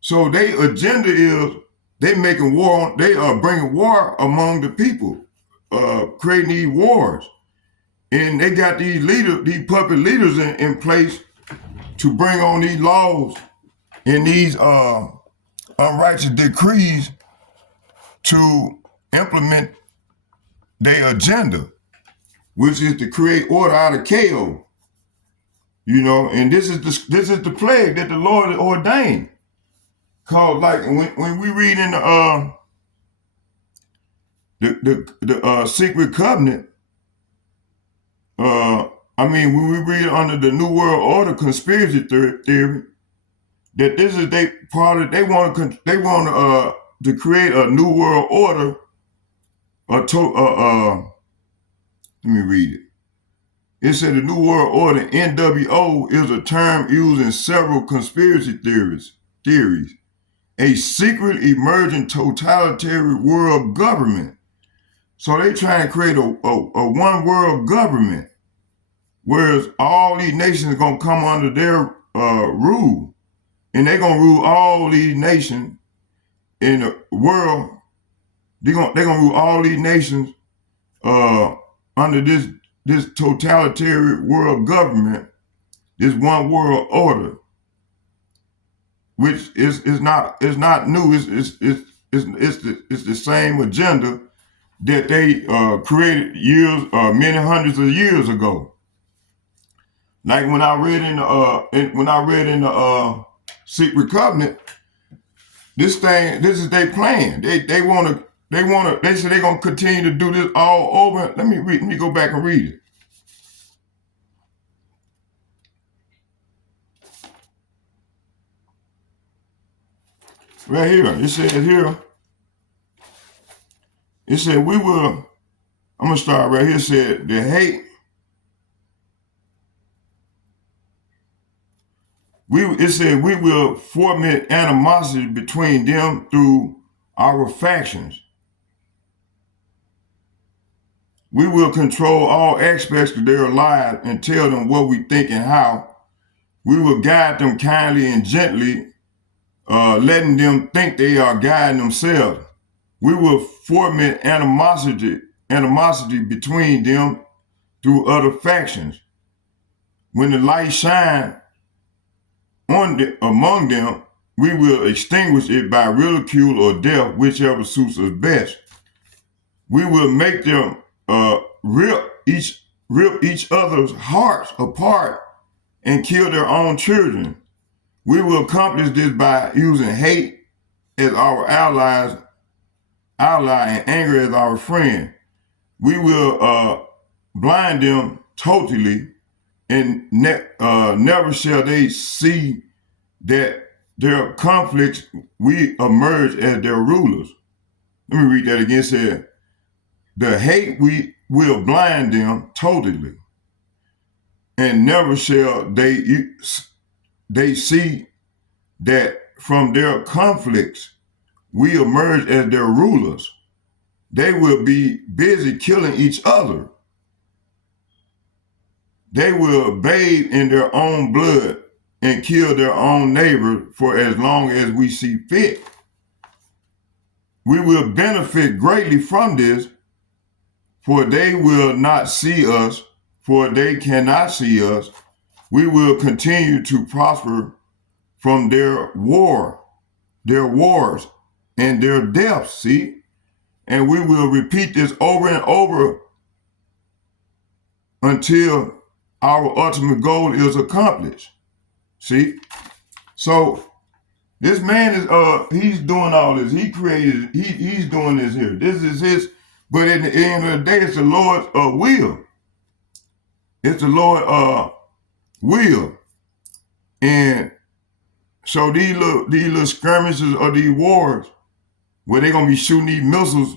So their agenda is they making war. They are bringing war among the people, creating these wars, and they got these leaders, these puppet leaders in place to bring on these laws and these unrighteous decrees to implement their agenda, which is to create order out of chaos. And this is the plague that the Lord ordained. Called, like when we read in the Secret Covenant, when we read under the New World Order conspiracy theory, that this is they part of, they want to create a New World Order. Let me read it. It said the New World Order, NWO, is a term used in several conspiracy theories. A secret emerging totalitarian world government. So they trying to create a one world government, whereas all these nations are going to come under their rule, and they're going to rule all these nations in the world. They're going to rule all these nations under this totalitarian world government, this one world order, which is not new. It's the same agenda that they created many hundreds of years ago. Like when I read in the Secret Covenant, this is their plan. They say they're gonna continue to do this all over. Let me go back and read it. Right here, it says here. It said we will. I'm gonna start right here. It said the hate. It said we will foment animosity between them through our factions. We will control all aspects of their lives and tell them what we think and how. We will guide them kindly and gently, letting them think they are guiding themselves. We will foment animosity between them through other factions. When the light shines among them, we will extinguish it by ridicule or death, whichever suits us best. We will make them rip each other's hearts apart and kill their own children. We will accomplish this by using hate as our ally and anger as our friend. We will blind them totally, and never shall they see that their conflicts we emerge as their rulers. Let me read that again. It said, the hate we will blind them totally, and never shall they see that from their conflicts we emerge as their rulers. they will be busy killing each other. They will bathe in their own blood and kill their own neighbor for as long as we see fit. We will benefit greatly from this, for they will not see us, for they cannot see us. We will continue to prosper from their wars, and their deaths, see? And we will repeat this over and over until our ultimate goal is accomplished. See? So this man is he's doing all this. He created, he's doing this here. This is his, but at the end of the day, it's the Lord's will. It's the Lord's will. And so these little skirmishes or these wars where they're gonna be shooting these missiles,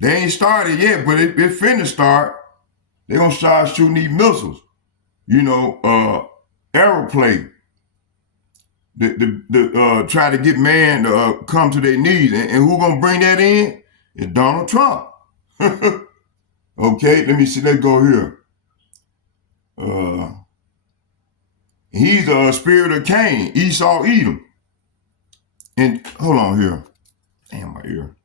they ain't started yet, but it finna start. They're gonna start shooting these missiles. Aeroplane. Try to get man to come to their knees. And who gonna bring that in? It's Donald Trump. Okay, let me see, let's go here. He's a spirit of Cain, Esau, Edom. And hold on here. Damn, my ear.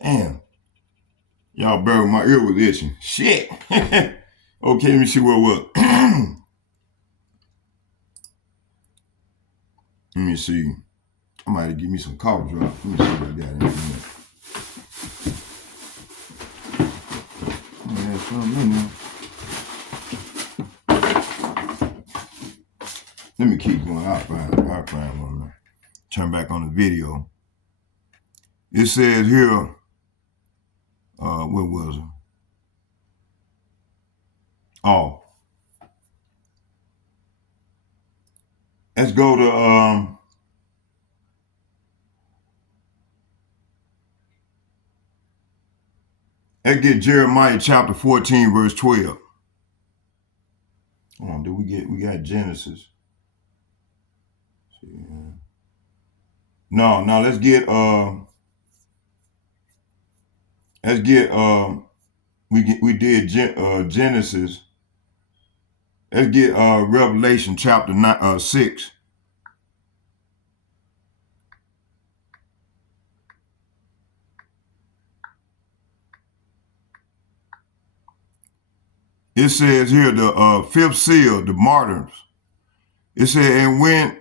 Damn. Y'all bear my ear was itching. Shit. Okay, let me see what it was. Let me see. I might give me some cough drop. Let me see what I got in here. Yeah, something in there. Let me keep going. I'll find one. Turn back on the video. It says here, what was it? Oh. Let's go to let's get Jeremiah chapter 14, verse 12. Hold on, we got Genesis. No, let's get we did Genesis. Let's get Revelation chapter 6. It says here the fifth seal, the martyrs. It said, and when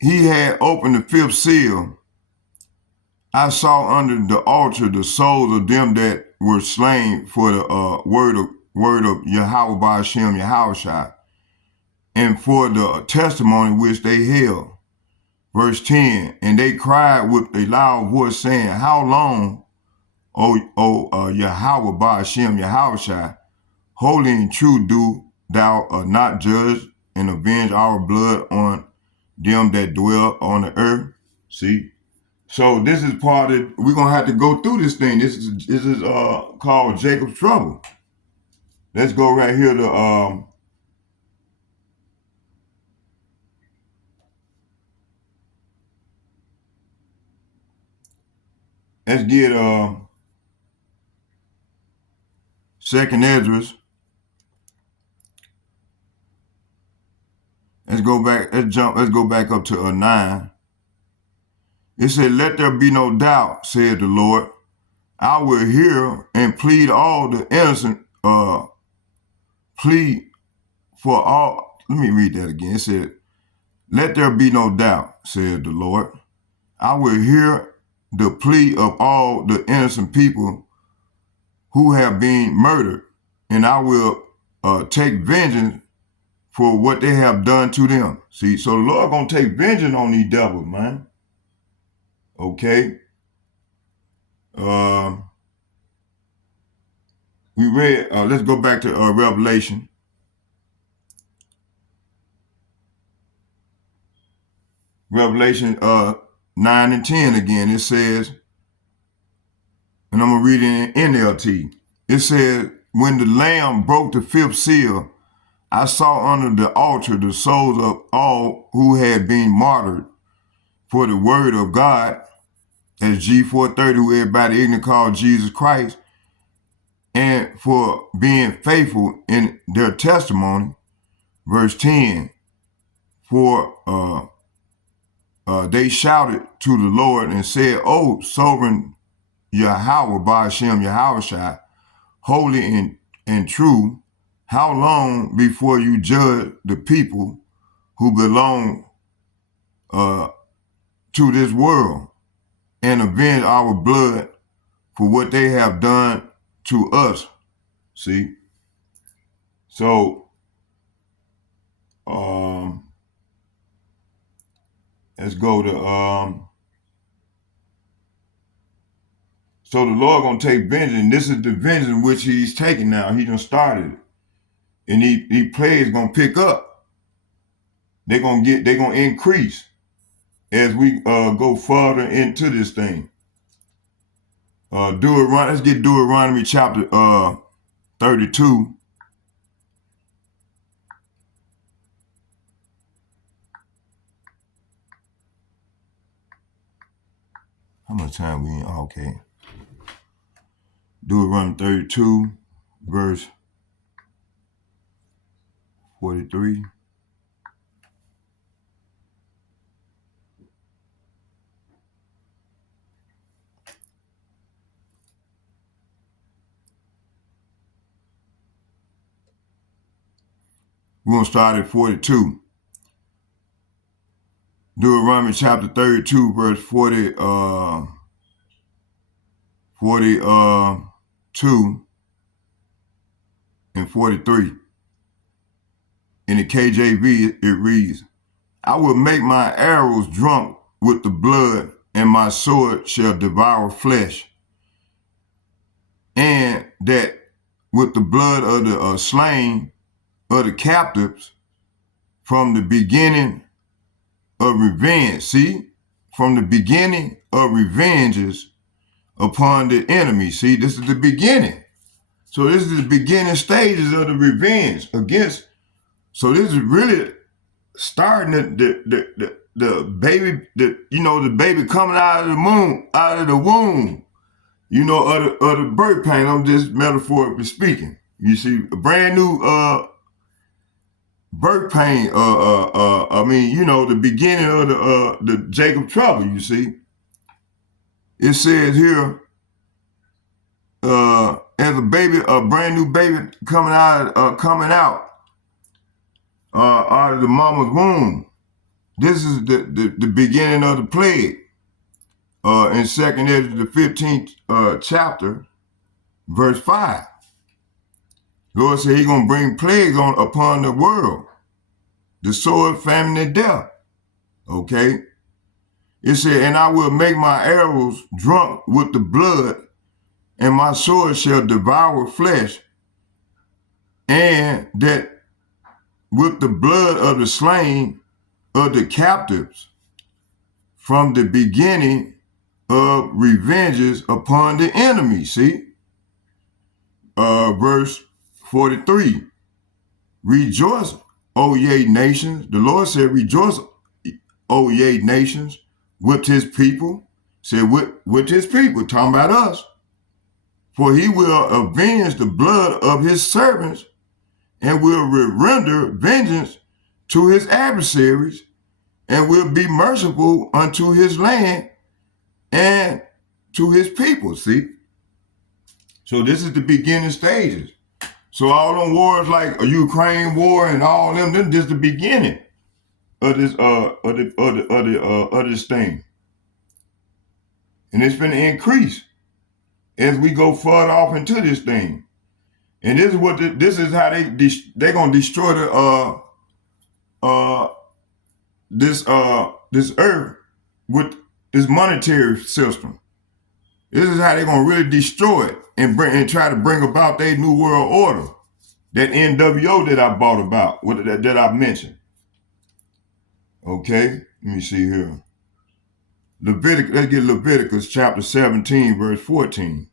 he had opened the fifth seal, I saw under the altar the souls of them that were slain for the word of Yahweh by Hashem Yahushua, and for the testimony which they held. Verse 10, and they cried with a loud voice, saying, how long, O Yahweh by Hashem Yahushua, holy and true do thou not judge and avenge our blood on them that dwell on the earth? See? So this is part of, we're going to have to go through this thing. This is called Jacob's trouble. Let's go right here to, let's get Second Esdras. Let's go back up to 9. It said, let there be no doubt, said the Lord. I will hear and plead all the innocent, plead for all. Let me read that again. It said, let there be no doubt, said the Lord. I will hear the plea of all the innocent people who have been murdered, and I will take vengeance for what they have done to them. See, so the Lord gonna take vengeance on these devils, man. Okay. We read, let's go back to Revelation. Revelation 9 and 10 again. It says, and I'm going to read it in NLT. It says, when the Lamb broke the fifth seal, I saw under the altar the souls of all who had been martyred for the word of God, as G430, who everybody ignorant called Jesus Christ, and for being faithful in their testimony. Verse 10, for they shouted to the Lord and said, O sovereign Yahweh, Ba'ashem Yahushua, holy and true, how long before you judge the people who belong to this world and avenge our blood for what they have done to us? See? So, let's go to, so the Lord gonna take vengeance. This is the vengeance which he's taking now. He done started it. And these plagues gonna pick up. They're gonna increase as we go further into this thing. Let's get Deuteronomy chapter 32. How much time we in? Oh, okay. Deuteronomy 32, verse 43. We're gonna start at 42. Deuteronomy chapter 32, verse 42 and 43. In the KJV, it reads, I will make my arrows drunk with the blood, and my sword shall devour flesh, and that with the blood of the slain of the captives from the beginning of revenge. See, from the beginning of revenges upon the enemy. See, this is the beginning. So this is the beginning stages of the revenge against. So this is really starting the baby, the baby coming out of the womb, of the birth pain. I'm just metaphorically speaking. You see, a brand new birth pain. The beginning of the Jacob trouble. You see, it says here, as a baby, a brand new baby coming out out of the mama's womb. This is the beginning of the plague. In 2nd Ezra, the 15th chapter, verse 5. Lord said he's going to bring plagues upon the world. The sword, famine, and death. Okay? It said, and I will make my arrows drunk with the blood, and my sword shall devour flesh, and that with the blood of the slain of the captives from the beginning of revenges upon the enemy. See? Verse 43. Rejoice, O ye nations. The Lord said, rejoice, O ye nations, with his people. Said, with his people, talking about us. For he will avenge the blood of his servants and will render vengeance to his adversaries and will be merciful unto his land and to his people. See? So this is the beginning stages. So all them wars like a Ukraine war and all them, this is the beginning of this this thing. And it's gonna increase as we go further off into this thing. And this is what this is how they're gonna destroy this earth with this monetary system. This is how they're gonna really destroy it and try to bring about their new world order. That NWO that I brought about, that I mentioned. Okay, let me see here. Let's get Leviticus chapter 17, verse 14.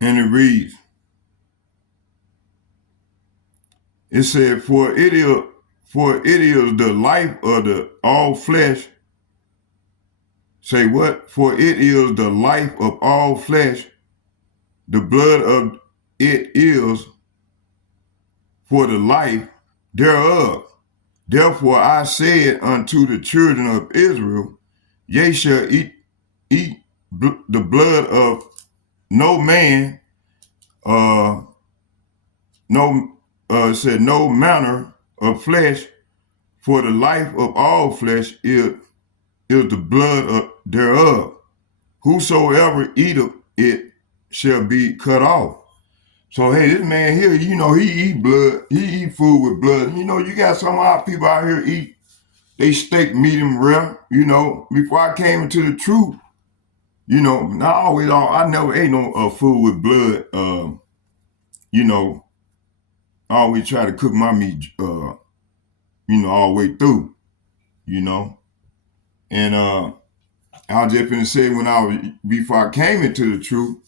And it reads, it said, for it is the life of the all flesh. Say what? For it is the life of all flesh. The blood of it is for the life thereof. Therefore I said unto the children of Israel, ye shall eat the blood of no man, no said no manner of flesh, for the life of all flesh is the blood thereof. Whosoever eateth it shall be cut off. So hey, this man here, he eat blood. He eat food with blood. You got some of our people out here eat they steak medium rare. Before I came into the truth, I never ate no food with blood. I always try to cook my meat, all the way through. You know, and I was just gonna say before I came into the truth.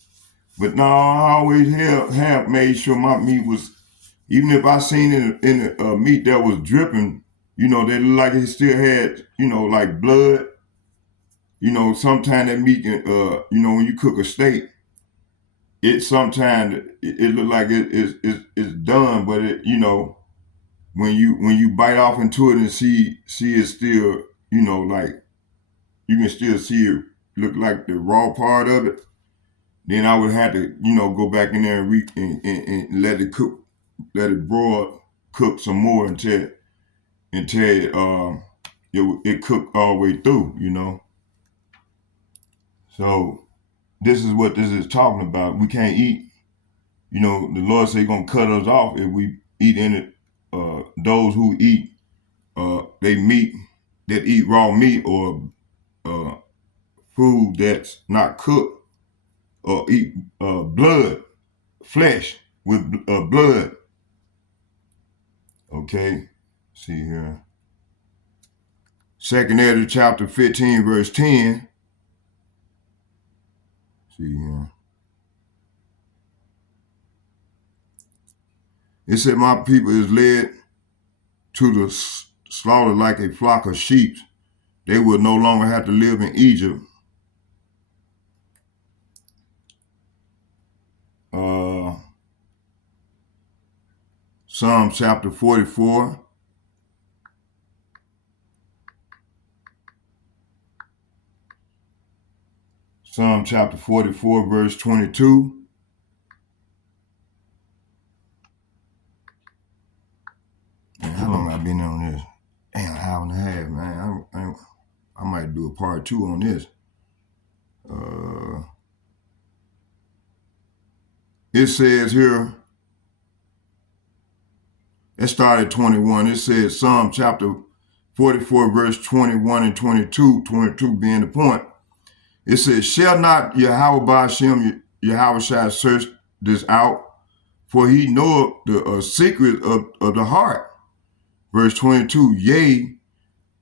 But no, I always have made sure my meat was, even if I seen in the meat that was dripping, they look like it still had, like blood. Sometimes that meat can, when you cook a steak, it look like it's done, but when you bite off into it and see it still, like you can still see it look like the raw part of it. Then I would have to, go back in there and let it cook, let it broil, cook some more until it cooked all the way through. So this is what this is talking about. We can't eat. The Lord said He's gonna cut us off if we eat in it. Those who eat that eat raw meat or food that's not cooked or eat flesh with blood. Okay, see here. 2 Ezra chapter 15, verse 10. See here. It said, my people is led to the slaughter like a flock of sheep. They will no longer have to live in Egypt. Psalm chapter 44. Psalm chapter 44, verse 22. Man, how long have I been on this? Damn, an hour and a half, man. I might do a part 2 on this. It says here, it started at 21. It says Psalm chapter 44, verse 21 and 22, 22 being the point. It says, shall not Yahweh Ba'ashem, Yahweh shall search this out, for he knoweth the secret of the heart. Verse 22, yea,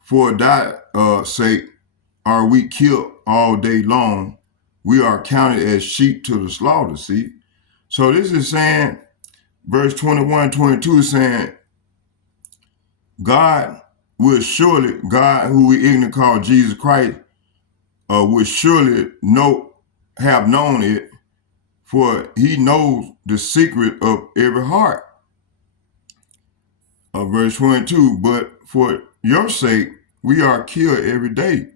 for thy sake are we killed all day long. We are counted as sheep to the slaughter, see? So this is saying, verse 21, 22 is saying, God who we ignorant call Jesus Christ, will surely have known it, for he knows the secret of every heart. Verse 22, but for your sake, we are killed every day.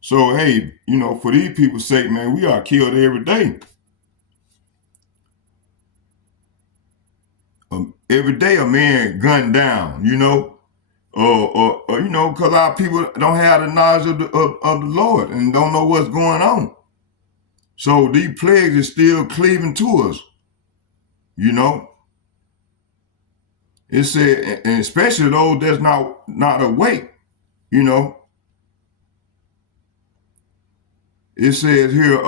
So, hey, for these people's sake, man, we are killed every day. Every day a man gunned down, or because a lot of people don't have the knowledge of the Lord and don't know what's going on. So these plagues are still cleaving to us, It said, and especially those that's not awake, It says here,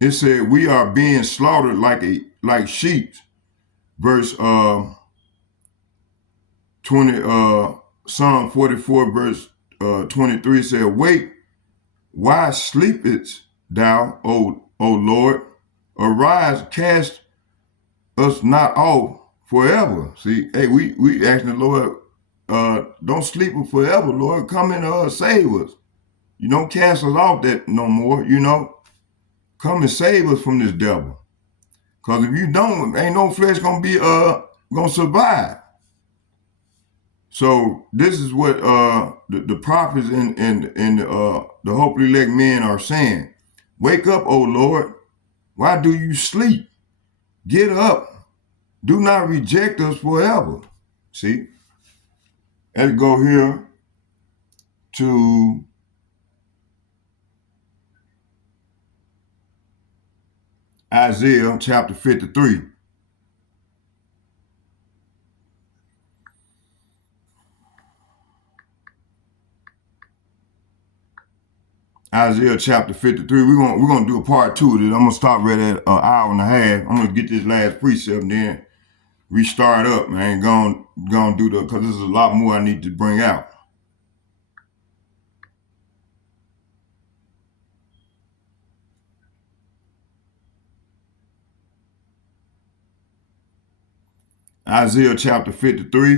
it said we are being slaughtered like sheep. Verse 20, Psalm 44, verse 23 said, "Wait, why sleepest thou, O Lord? Arise, cast us not off forever." See, hey, we asking the Lord, don't sleep forever, Lord. Come and save us. You don't cast us off that no more, Come and save us from this devil. Because if you don't, ain't no flesh gonna be gonna survive. So this is what the prophets and the hopefully elect men are saying. Wake up, O Lord. Why do you sleep? Get up. Do not reject us forever. See? Let's go here to Isaiah chapter 53. Isaiah chapter 53. We're gonna do a part 2 of this. I'm gonna stop right at an hour and a half. I'm gonna get this last precept and then restart up, man. Gonna do because there's a lot more I need to bring out. Isaiah chapter 53.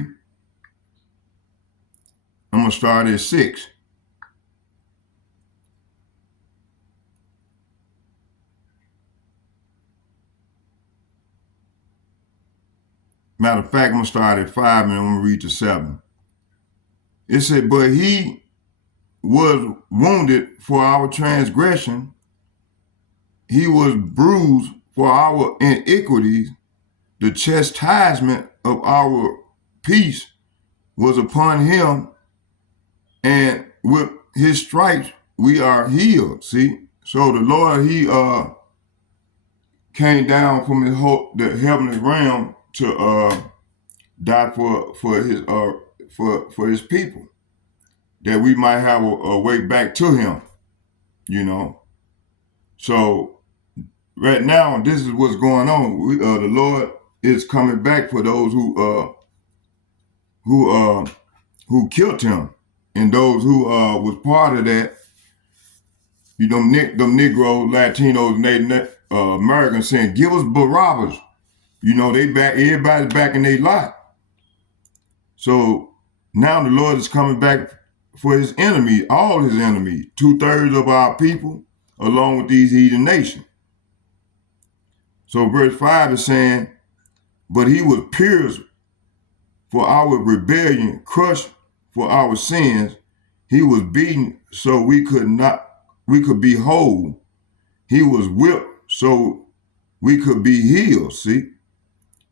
I'm gonna start at 6. Matter of fact, I'm gonna start at 5 and I'm gonna read to 7. It said, "But he was wounded for our transgression, he was bruised for our iniquities. The chastisement of our peace was upon him, and with his stripes we are healed." See, so the Lord, he came down from the heavenly realm to die for his people, that we might have a way back to him. So right now, this is what's going on. The Lord is coming back for those who killed him, and those who was part of that. Them Negroes, Latinos, Native Americans saying, "Give us Barabbas." Everybody's back in their lot. So now the Lord is coming back for his enemy, all his enemies, 2/3 of our people, along with these heathen nations. So verse 5 is saying, "But he was pierced for our rebellion, crushed for our sins. He was beaten so we could be whole. He was whipped so we could be healed." See?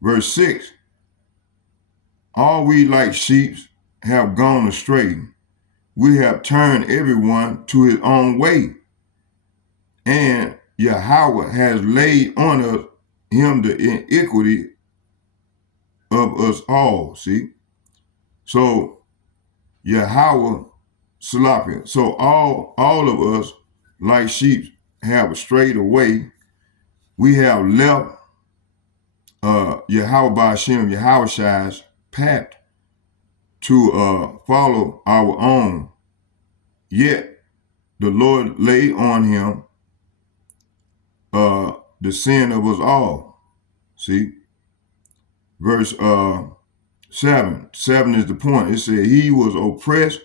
Verse 6, "All we like sheep have gone astray. We have turned everyone to his own way. And Yahweh has laid on us him the iniquity of us all." See? So Yahweh Salapia. So all of us like sheep have strayed away. We have left Yahweh Ba'ashem, Yahweh Shai's path to follow our own. Yet the Lord laid on him the sin of us all. See? Verse 7. 7 is the point. It said, "He was oppressed,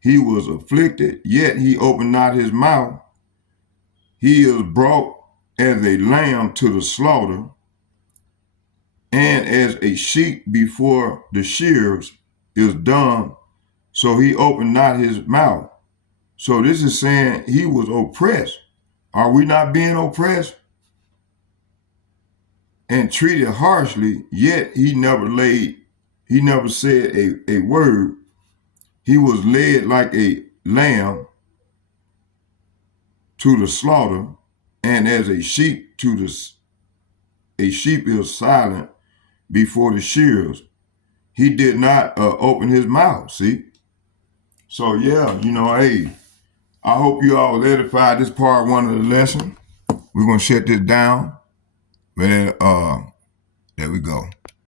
he was afflicted, yet he opened not his mouth. He is brought as a lamb to the slaughter, and as a sheep before the shearers is dumb, so he opened not his mouth." So this is saying he was oppressed. Are we not being oppressed and treated harshly? Yet he never said a word. He was led like a lamb to the slaughter, and as a sheep is silent before the shearers. He did not open his mouth. See? So yeah, hey, I hope you all edified this part 1 of the lesson. We're gonna shut this down. But there we go.